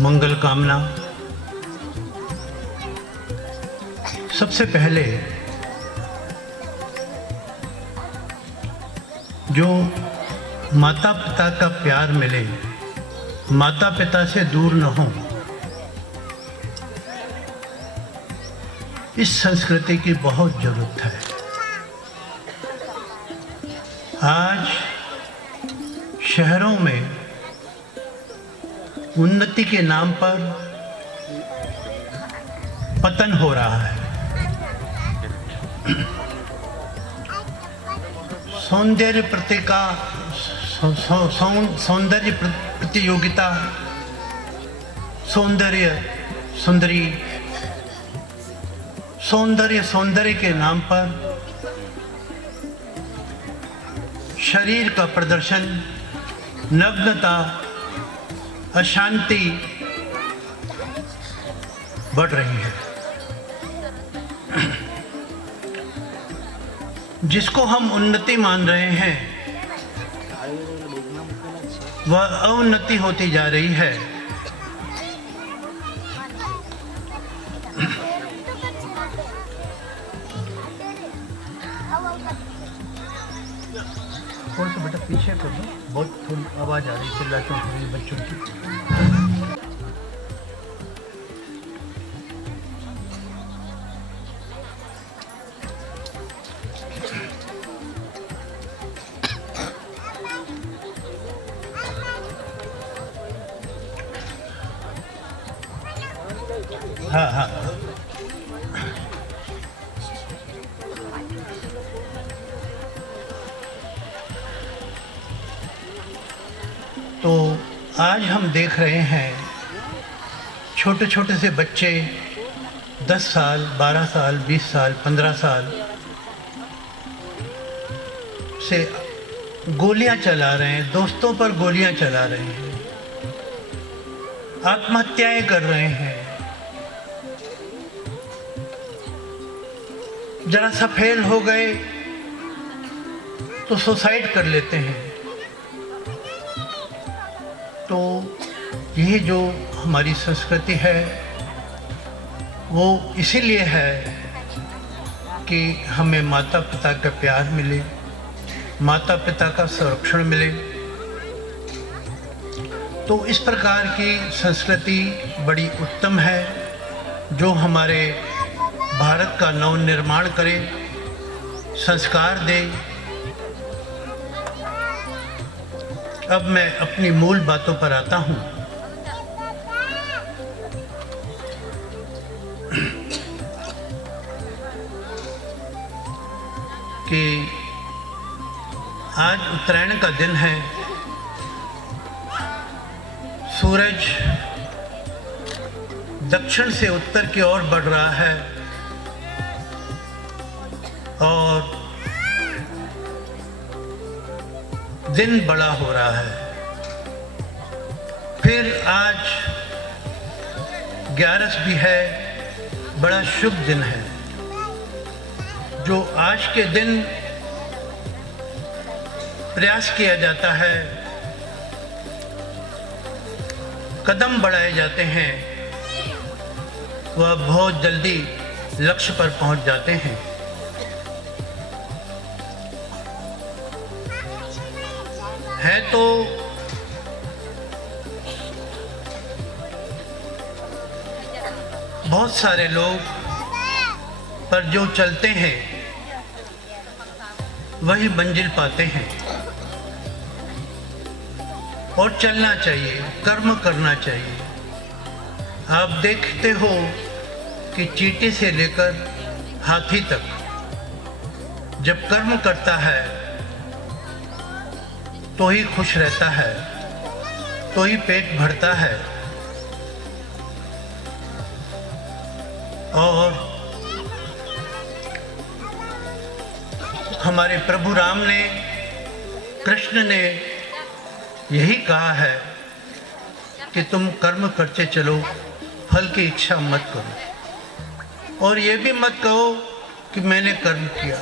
मंगल कामना. सबसे पहले जो माता पिता का प्यार मिले, माता पिता से दूर न हो, इस संस्कृति की बहुत जरूरत है. आज शहरों में उन्नति के नाम पर पतन हो रहा है. सौंदर्य प्रतियोगिता, सौंदर्य के नाम पर शरीर का प्रदर्शन, नग्नता अशांति बढ़ रही है। जिसको हम उन्नति मान रहे हैं वह अवनति होती जा रही है। थोड़ा सा बेटा पीछे कर दो, बहुत थोड़ी आवाज़ आ रही है चिल्लाते हुए बच्चों की। हाँ हाँ, तो आज हम देख रहे हैं छोटे छोटे से बच्चे 10 साल, 12 साल, 20 साल, 15 साल से गोलियां चला रहे हैं, दोस्तों पर गोलियां चला रहे हैं, आत्महत्याएं कर रहे हैं। जरा सा फेल हो गए तो सुसाइड कर लेते हैं। तो ये जो हमारी संस्कृति है वो इसीलिए है कि हमें माता पिता का प्यार मिले, माता पिता का संरक्षण मिले। तो इस प्रकार की संस्कृति बड़ी उत्तम है जो हमारे भारत का नवनिर्माण करे, संस्कार दे। अब मैं अपनी मूल बातों पर आता हूँ। कि आज उत्तरायण का दिन है, सूरज दक्षिण से उत्तर की ओर बढ़ रहा है और दिन बड़ा हो रहा है। फिर आज 11 भी है, बड़ा शुभ दिन है। जो आज के दिन प्रयास किया जाता है, कदम बढ़ाए जाते हैं, वह बहुत जल्दी लक्ष्य पर पहुंच जाते हैं। है तो बहुत सारे लोग, पर जो चलते हैं वही मंजिल पाते हैं। और चलना चाहिए, कर्म करना चाहिए। आप देखते हो कि चींटी से लेकर हाथी तक जब कर्म करता है तो ही खुश रहता है, तो ही पेट भरता है। और हमारे प्रभु राम ने, कृष्ण ने यही कहा है कि तुम कर्म करते चलो, फल की इच्छा मत करो। और ये भी मत कहो कि मैंने कर्म किया।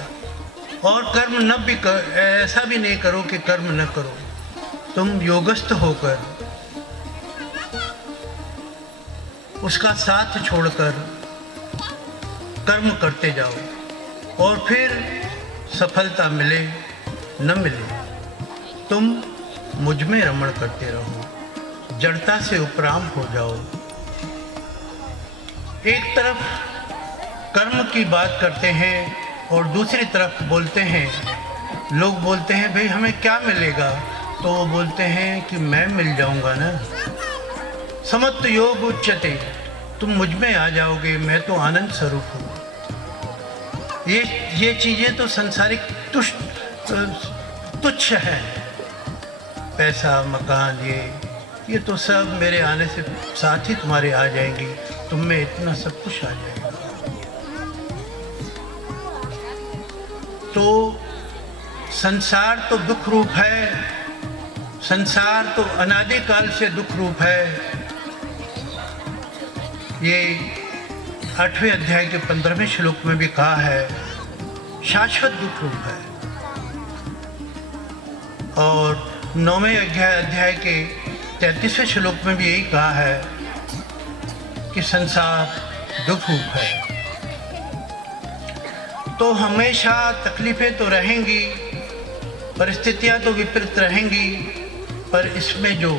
और कर्म न भी ऐसा भी नहीं करो कि कर्म न करो। तुम योगस्थ होकर उसका साथ छोड़कर कर्म करते जाओ और फिर सफलता मिले न मिले, तुम मुझ में रमण करते रहो, जड़ता से उपराम हो जाओ। एक तरफ कर्म की बात करते हैं और दूसरी तरफ बोलते हैं, लोग बोलते हैं भाई हमें क्या मिलेगा, तो वो बोलते हैं कि मैं मिल जाऊंगा ना। समत्त योग उच्चते, तुम मुझ में आ जाओगे, मैं तो आनंद स्वरूप हूँ। ये चीज़ें तो सांसारिक तुच्छ है। पैसा, मकान, ये तो सब मेरे आने से साथ ही तुम्हारे आ जाएंगी, तुम में इतना सब कुछ आ जाएगा। तो संसार तो दुख रूप है, संसार तो अनादिकाल से दुख रूप है। ये 8वें अध्याय के 15वें श्लोक में भी कहा है, शाश्वत दुख रूप है। और 9वें अध्याय के 33वें श्लोक में भी यही कहा है कि संसार दुख रूप है। तो हमेशा तकलीफें तो रहेंगी, परिस्थितियां तो विपरीत रहेंगी, पर इसमें जो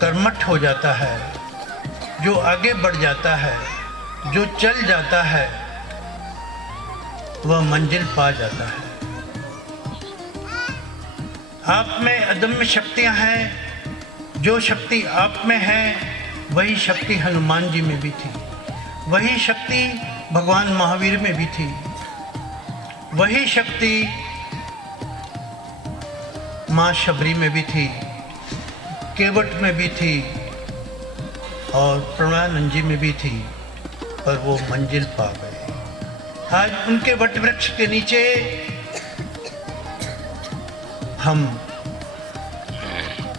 कर्मठ हो जाता है, जो आगे बढ़ जाता है, जो चल जाता है, वह मंजिल पा जाता है। आप में अदम्य शक्तियां हैं। जो शक्ति आप में है वही शक्ति हनुमान जी में भी थी, वही शक्ति भगवान महावीर में भी थी, वही शक्ति माँ शबरी में भी थी, केवट में भी थी और प्रणवानंद जी में भी थी, पर वो मंजिल पा गए। आज उनके वट वृक्ष के नीचे हम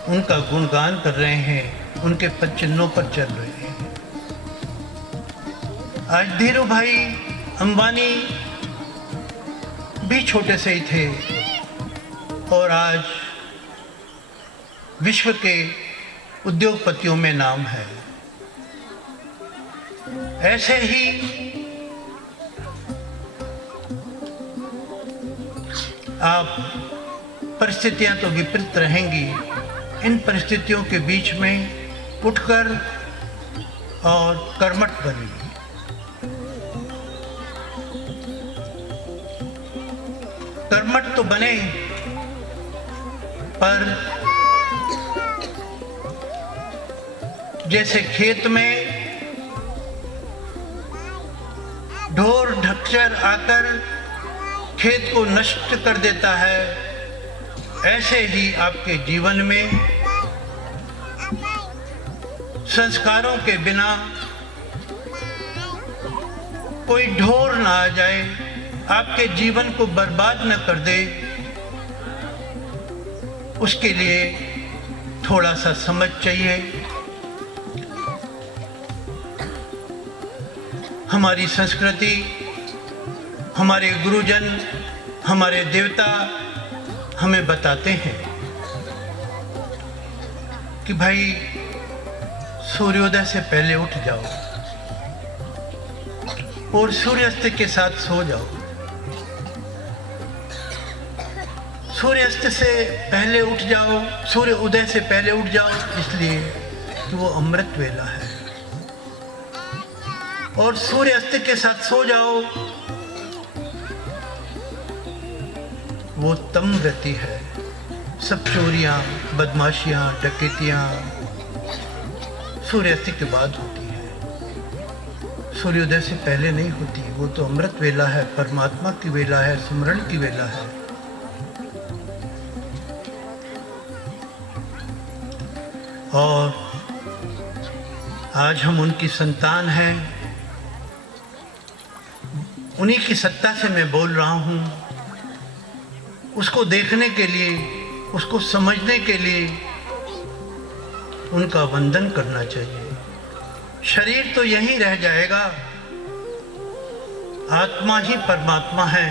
उनका गुणगान कर रहे हैं, उनके पद चिन्हों पर चल रहे हैं। आज धीरू भाई अंबानी भी छोटे से ही थे और आज विश्व के उद्योगपतियों में नाम है। ऐसे ही आप परिस्थितियां तो विपरीत रहेंगी, इन परिस्थितियों के बीच में उठकर और कर्मठ बनिए। कर्मठ तो बने, पर जैसे खेत में ढोर ढक्चर आकर खेत को नष्ट कर देता है, ऐसे ही आपके जीवन में संस्कारों के बिना कोई ढोर ना आ जाए, आपके जीवन को बर्बाद न कर दे। उसके लिए थोड़ा सा समझ चाहिए। हमारी संस्कृति, हमारे गुरुजन, हमारे देवता हमें बताते हैं कि भाई सूर्योदय से पहले उठ जाओ और सूर्यास्त के साथ सो जाओ। सूर्यास्त से पहले उठ जाओ, सूर्य उदय से पहले उठ जाओ, इसलिए कि वो अमृत वेला है। और सूर्यास्त के साथ सो जाओ, वो तम व्रति है। सब चोरियां, बदमाशियां, डकैतियां सूर्यास्त के बाद होती है, सूर्योदय से पहले नहीं होती। वो तो अमृत वेला है, परमात्मा की वेला है, स्मरण की वेला है। और आज हम उनकी संतान हैं, उन्हीं की सत्ता से मैं बोल रहा हूँ। उसको देखने के लिए, उसको समझने के लिए उनका वंदन करना चाहिए। शरीर तो यहीं रह जाएगा, आत्मा ही परमात्मा है।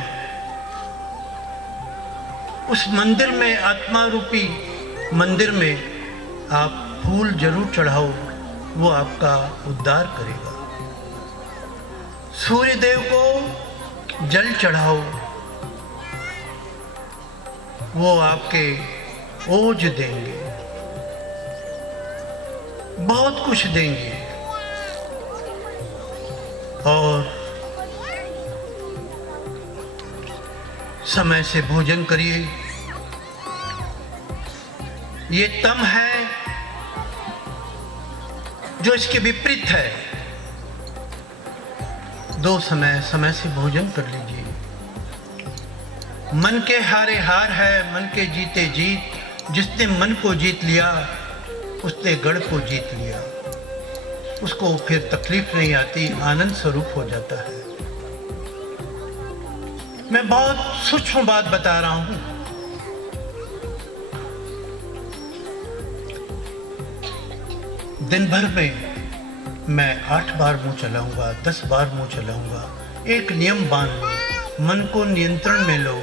उस मंदिर में, आत्मा रूपी मंदिर में आप फूल जरूर चढ़ाओ, वो आपका उद्धार करेगा। सूर्य देव को जल चढ़ाओ, वो आपके ओज देंगे, बहुत कुछ देंगे। और समय से भोजन करिए। ये तम है जो इसके विपरीत है। दो समय से भोजन कर लीजिए। मन के हारे हार है, मन के जीते जीत। जिसने मन को जीत लिया उसने गढ़ को जीत लिया। उसको फिर तकलीफ नहीं आती, आनंद स्वरूप हो जाता है। मैं बहुत सूक्ष्म बात बता रहा हूं। दिन भर में मैं 8 बार मुंह चलाऊंगा, 10 बार मुंह चलाऊंगा। एक नियम बांध लो, मन को नियंत्रण में लो।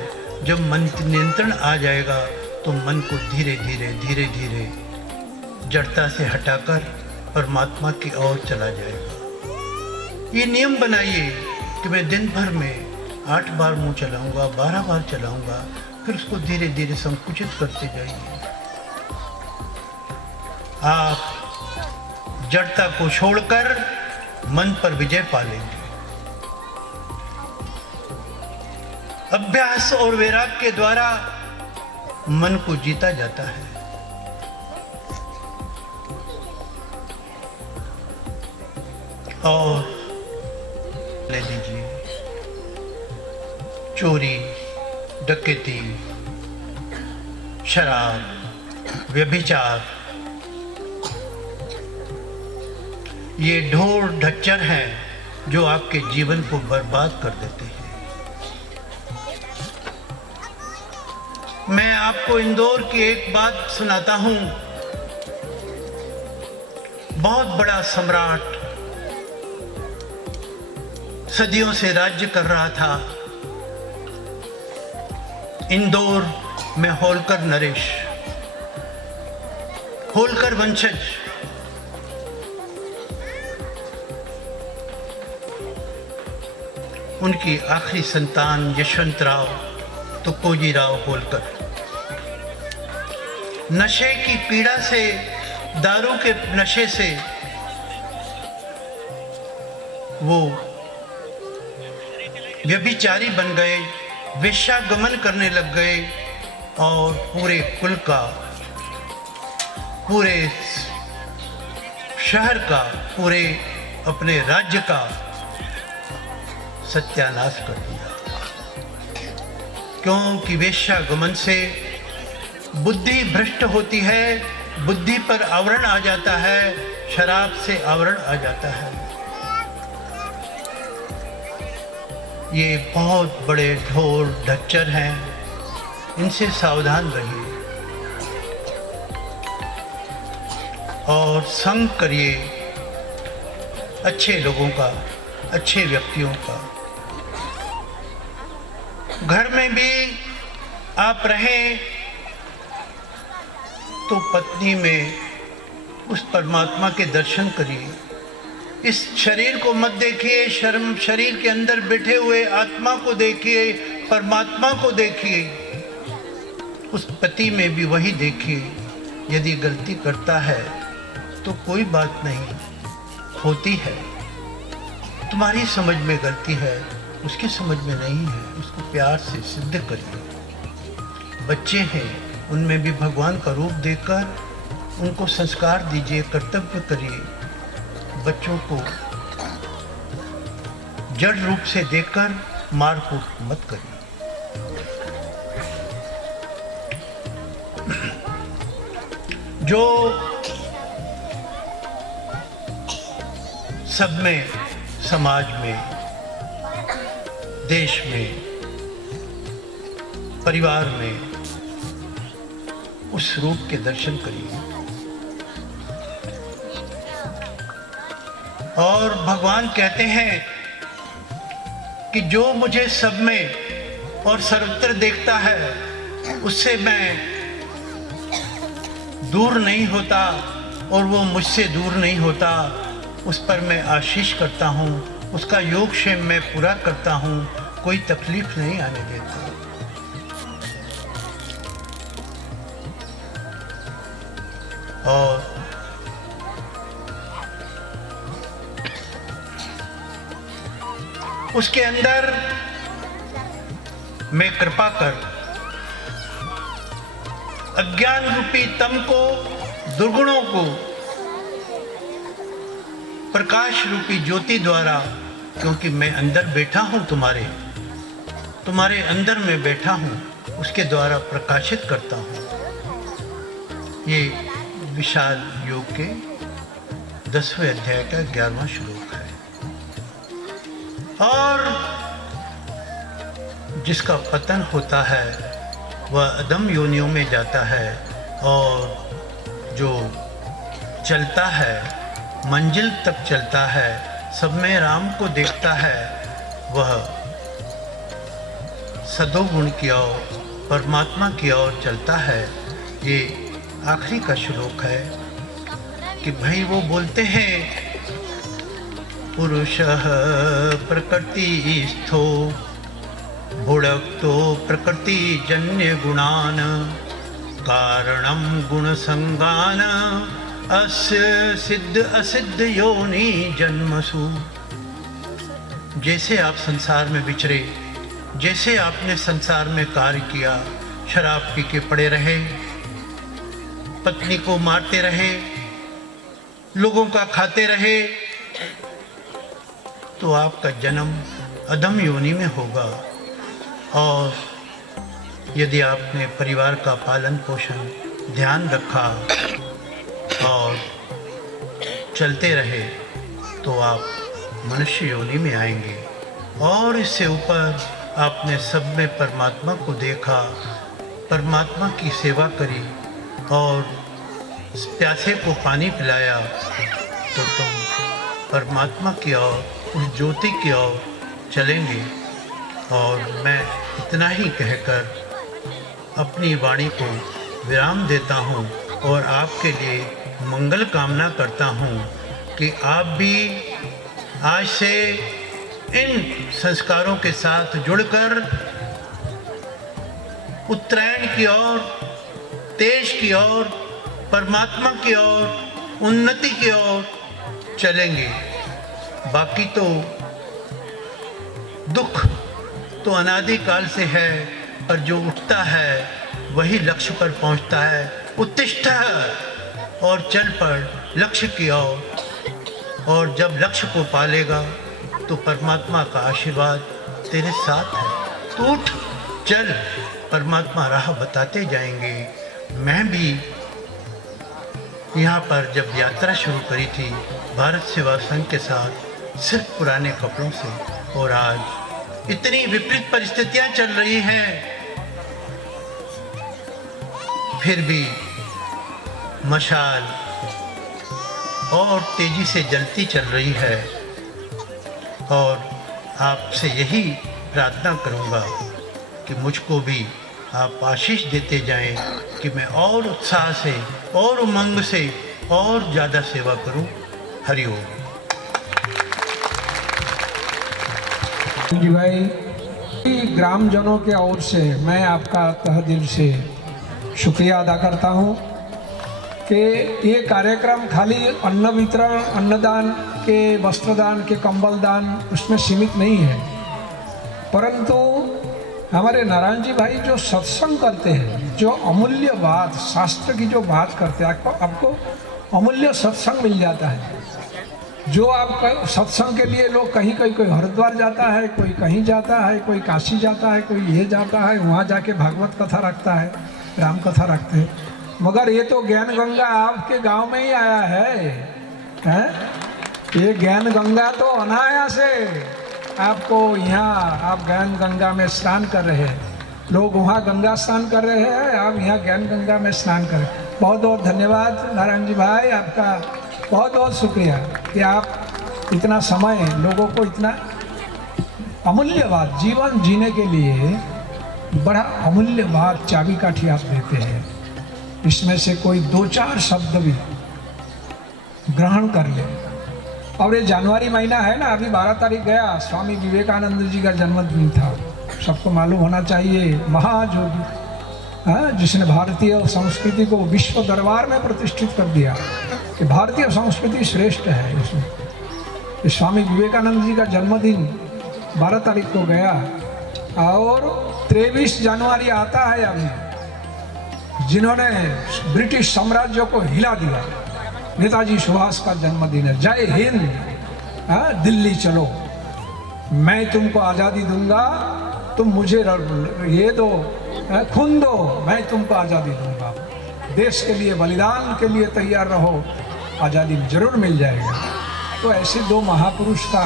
जब मन नियंत्रण आ जाएगा तो मन को धीरे धीरे धीरे धीरे जड़ता से हटाकर परमात्मा की ओर चला जाएगा। ये नियम बनाइए कि मैं दिन भर में 8 बार मुंह चलाऊंगा, 12 बार चलाऊंगा, फिर उसको धीरे धीरे संकुचित करते जाइए। आप जड़ता को छोड़कर मन पर विजय पा लेंगे। अभ्यास और वैराग्य के द्वारा मन को जीता जाता है। और ले लीजिए, चोरी, डकैती, शराब, व्यभिचार, ये ढोर ढच्चर हैं जो आपके जीवन को बर्बाद कर देते हैं। मैं आपको इंदौर की एक बात सुनाता हूं। बहुत बड़ा सम्राट सदियों से राज्य कर रहा था इंदौर में। होलकर नरेश, होलकर वंशज, उनकी आखिरी संतान यशवंतराव तुकोजीराव होलकर नशे की पीड़ा से, दारू के नशे से वो व्यभिचारी बन गए, वेश्यागमन करने लग गए और पूरे कुल का, पूरे शहर का, पूरे अपने राज्य का सत्यानाश कर दिया। क्योंकि वेश्यागमन से बुद्धि भ्रष्ट होती है, बुद्धि पर आवरण आ जाता है, शराब से आवरण आ जाता है। ये बहुत बड़े ढोर ढच्चर हैं, इनसे सावधान रहिए और संग करिए अच्छे लोगों का, अच्छे व्यक्तियों का। घर में भी आप रहें तो पत्नी में उस परमात्मा के दर्शन करिए। इस शरीर को मत देखिए, शरीर के अंदर बैठे हुए आत्मा को देखिए, परमात्मा को देखिए। उस पति में भी वही देखिए। यदि गलती करता है तो कोई बात नहीं, होती है। तुम्हारी समझ में गलती है, उसकी समझ में नहीं है। उसको प्यार से सिद्ध करिए। बच्चे हैं, उनमें भी भगवान का रूप देकर उनको संस्कार दीजिए, कर्तव्य करिए। बच्चों को जड़ रूप से देखकर मार कूट मत करिए। जो सब में, समाज में, देश में, परिवार में उस रूप के दर्शन करिए। और भगवान कहते हैं कि जो मुझे सब में और सर्वत्र देखता है उससे मैं दूर नहीं होता और वो मुझसे दूर नहीं होता। उस पर मैं आशीष करता हूँ, उसका योगक्षेम मैं पूरा करता हूँ, कोई तकलीफ नहीं आने देता। और उसके अंदर मैं कृपा कर अज्ञान रूपी तम को, दुर्गुणों को प्रकाश रूपी ज्योति द्वारा, क्योंकि मैं अंदर बैठा हूँ, तुम्हारे अंदर मैं बैठा हूँ, उसके द्वारा प्रकाशित करता हूँ। ये विशाल योग के 10वें अध्याय का 11वां श्लोक है। और जिसका पतन होता है वह अधम योनियों में जाता है, और जो चलता है, मंजिल तक चलता है, सब में राम को देखता है, वह सदोगुण की ओर, परमात्मा की ओर चलता है। ये आखिरी का श्लोक है कि भाई वो बोलते हैं, पुरुषः प्रकृतिस्थो भुक्तो प्रकृतिजन्य गुणान कारणं गुणसंगान अस्य सिद्ध असिद्ध योनि जन्मसु। जैसे आप संसार में विचरे, जैसे आपने संसार में कार्य किया, शराब पी के पड़े रहे, पत्नी को मारते रहे, लोगों का खाते रहे, तो आपका जन्म अधम योनि में होगा। और यदि आपने परिवार का पालन पोषण ध्यान रखा और चलते रहे तो आप मनुष्य योनि में आएंगे। और इससे ऊपर आपने सब में परमात्मा को देखा, परमात्मा की सेवा करी और प्यासे को पानी पिलाया, तो तुम परमात्मा की ओर, उस ज्योति की ओर चलेंगे। और मैं इतना ही कहकर अपनी वाणी को विराम देता हूँ और आपके लिए मंगल कामना करता हूँ कि आप भी आज से इन संस्कारों के साथ जुड़कर उत्तरायण की ओर, देश की ओर, परमात्मा की ओर, उन्नति की ओर चलेंगे। बाकी तो दुख तो अनादिकाल से है, पर जो उठता है वही लक्ष्य पर पहुंचता है। उत्तिष्ठ और चल पड़ लक्ष्य की ओर, और जब लक्ष्य को पालेगा तो परमात्मा का आशीर्वाद तेरे साथ है। तो उठ चल, परमात्मा राह बताते जाएंगे। मैं भी यहाँ पर जब यात्रा शुरू करी थी भारत सेवा संघ के साथ, सिर्फ पुराने कपड़ों से, और आज इतनी विपरीत परिस्थितियां चल रही हैं, फिर भी मशाल और तेजी से जलती चल रही है। और आपसे यही प्रार्थना करूंगा कि मुझको भी आप आशीष देते जाएं कि मैं और उत्साह से और उमंग से और ज़्यादा सेवा करूं। हरि ओम। जी भाई, ग्रामजनों के ओर से मैं आपका तहे दिल से शुक्रिया अदा करता हूँ कि ये कार्यक्रम खाली अन्न वितरण, अन्नदान के, वस्त्रदान के, कंबल दान उसमें सीमित नहीं है, परंतु हमारे नारायण जी भाई जो सत्संग करते हैं, जो अमूल्य बात, शास्त्र की जो बात करते हैं, आपको अमूल्य सत्संग मिल जाता है। जो आप सत्संग के लिए लोग कहीं कोई हरिद्वार जाता है, कोई कहीं जाता है, कोई काशी जाता है, कोई ये जाता है, वहाँ जाके भागवत कथा रखता है, राम कथा रखते हैं, मगर ये तो ज्ञान गंगा आपके गांव में ही आया है? ये ज्ञान गंगा तो अनायास है आपको यहाँ, आप ज्ञान गंगा में स्नान कर रहे हैं, लोग वहाँ गंगा स्नान कर रहे हैं, आप यहाँ ज्ञान गंगा में स्नान कर रहे हैं। बहुत बहुत धन्यवाद नारायण जी भाई, आपका बहुत बहुत शुक्रिया कि आप इतना समय लोगों को इतना अमूल्य बात, जीवन जीने के लिए बड़ा अमूल्य बात, चाबी काठी आप देते हैं। इसमें से कोई 2-4 शब्द भी ग्रहण कर ले। और ये जनवरी महीना है ना, अभी 12 तारीख गया, स्वामी विवेकानंद जी का जन्मदिन था, सबको मालूम होना चाहिए। महायोगी, जिसने भारतीय संस्कृति को विश्व दरबार में प्रतिष्ठित कर दिया कि भारतीय संस्कृति श्रेष्ठ है। इसमें स्वामी विवेकानंद जी का जन्मदिन 12 तारीख को गया और 23 जनवरी आता है अभी, जिन्होंने ब्रिटिश साम्राज्य को हिला दिया, नेताजी सुभाष का जन्मदिन है। जय हिंद, दिल्ली चलो, मैं तुमको आज़ादी दूंगा, तुम मुझे ये दो, खून दो, मैं तुमको आज़ादी दूंगा। देश के लिए बलिदान के लिए तैयार रहो, आज़ादी जरूर मिल जाएगा। तो ऐसे दो महापुरुष का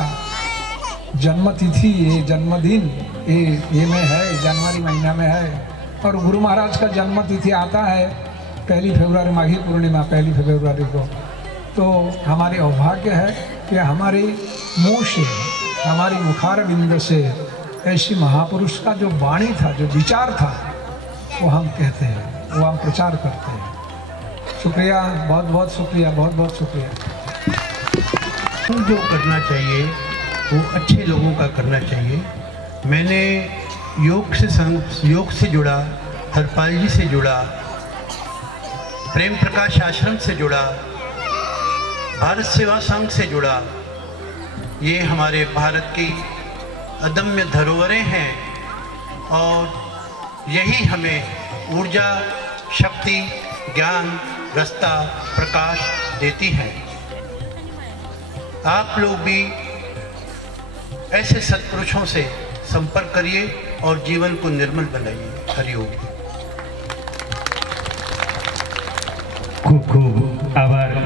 जन्मतिथि, ये जन्मदिन ये में है, जनवरी महीना में है। और गुरु महाराज का जन्मतिथि आता है 1 फरवरी, माघी पूर्णिमा 1 फरवरी को। तो हमारे अभाग्य है कि हमारे मुंह से, हमारी मुखार बिंद से ऐसी महापुरुष का जो वाणी था, जो विचार था, वो हम कहते हैं, वो हम प्रचार करते हैं। शुक्रिया, बहुत बहुत शुक्रिया, बहुत बहुत शुक्रिया। जो करना चाहिए वो अच्छे लोगों का करना चाहिए। मैंने योग से जुड़ा, हरपाल जी से जुड़ा, प्रेम प्रकाश आश्रम से जुड़ा, भारत सेवा संघ से जुड़ा। ये हमारे भारत की अदम्य धरोहरें हैं और यही हमें ऊर्जा, शक्ति, ज्ञान, रास्ता, प्रकाश देती हैं। आप लोग भी ऐसे सत्पुरुषों से संपर्क करिए और जीवन को निर्मल बनाइए। हरिओम।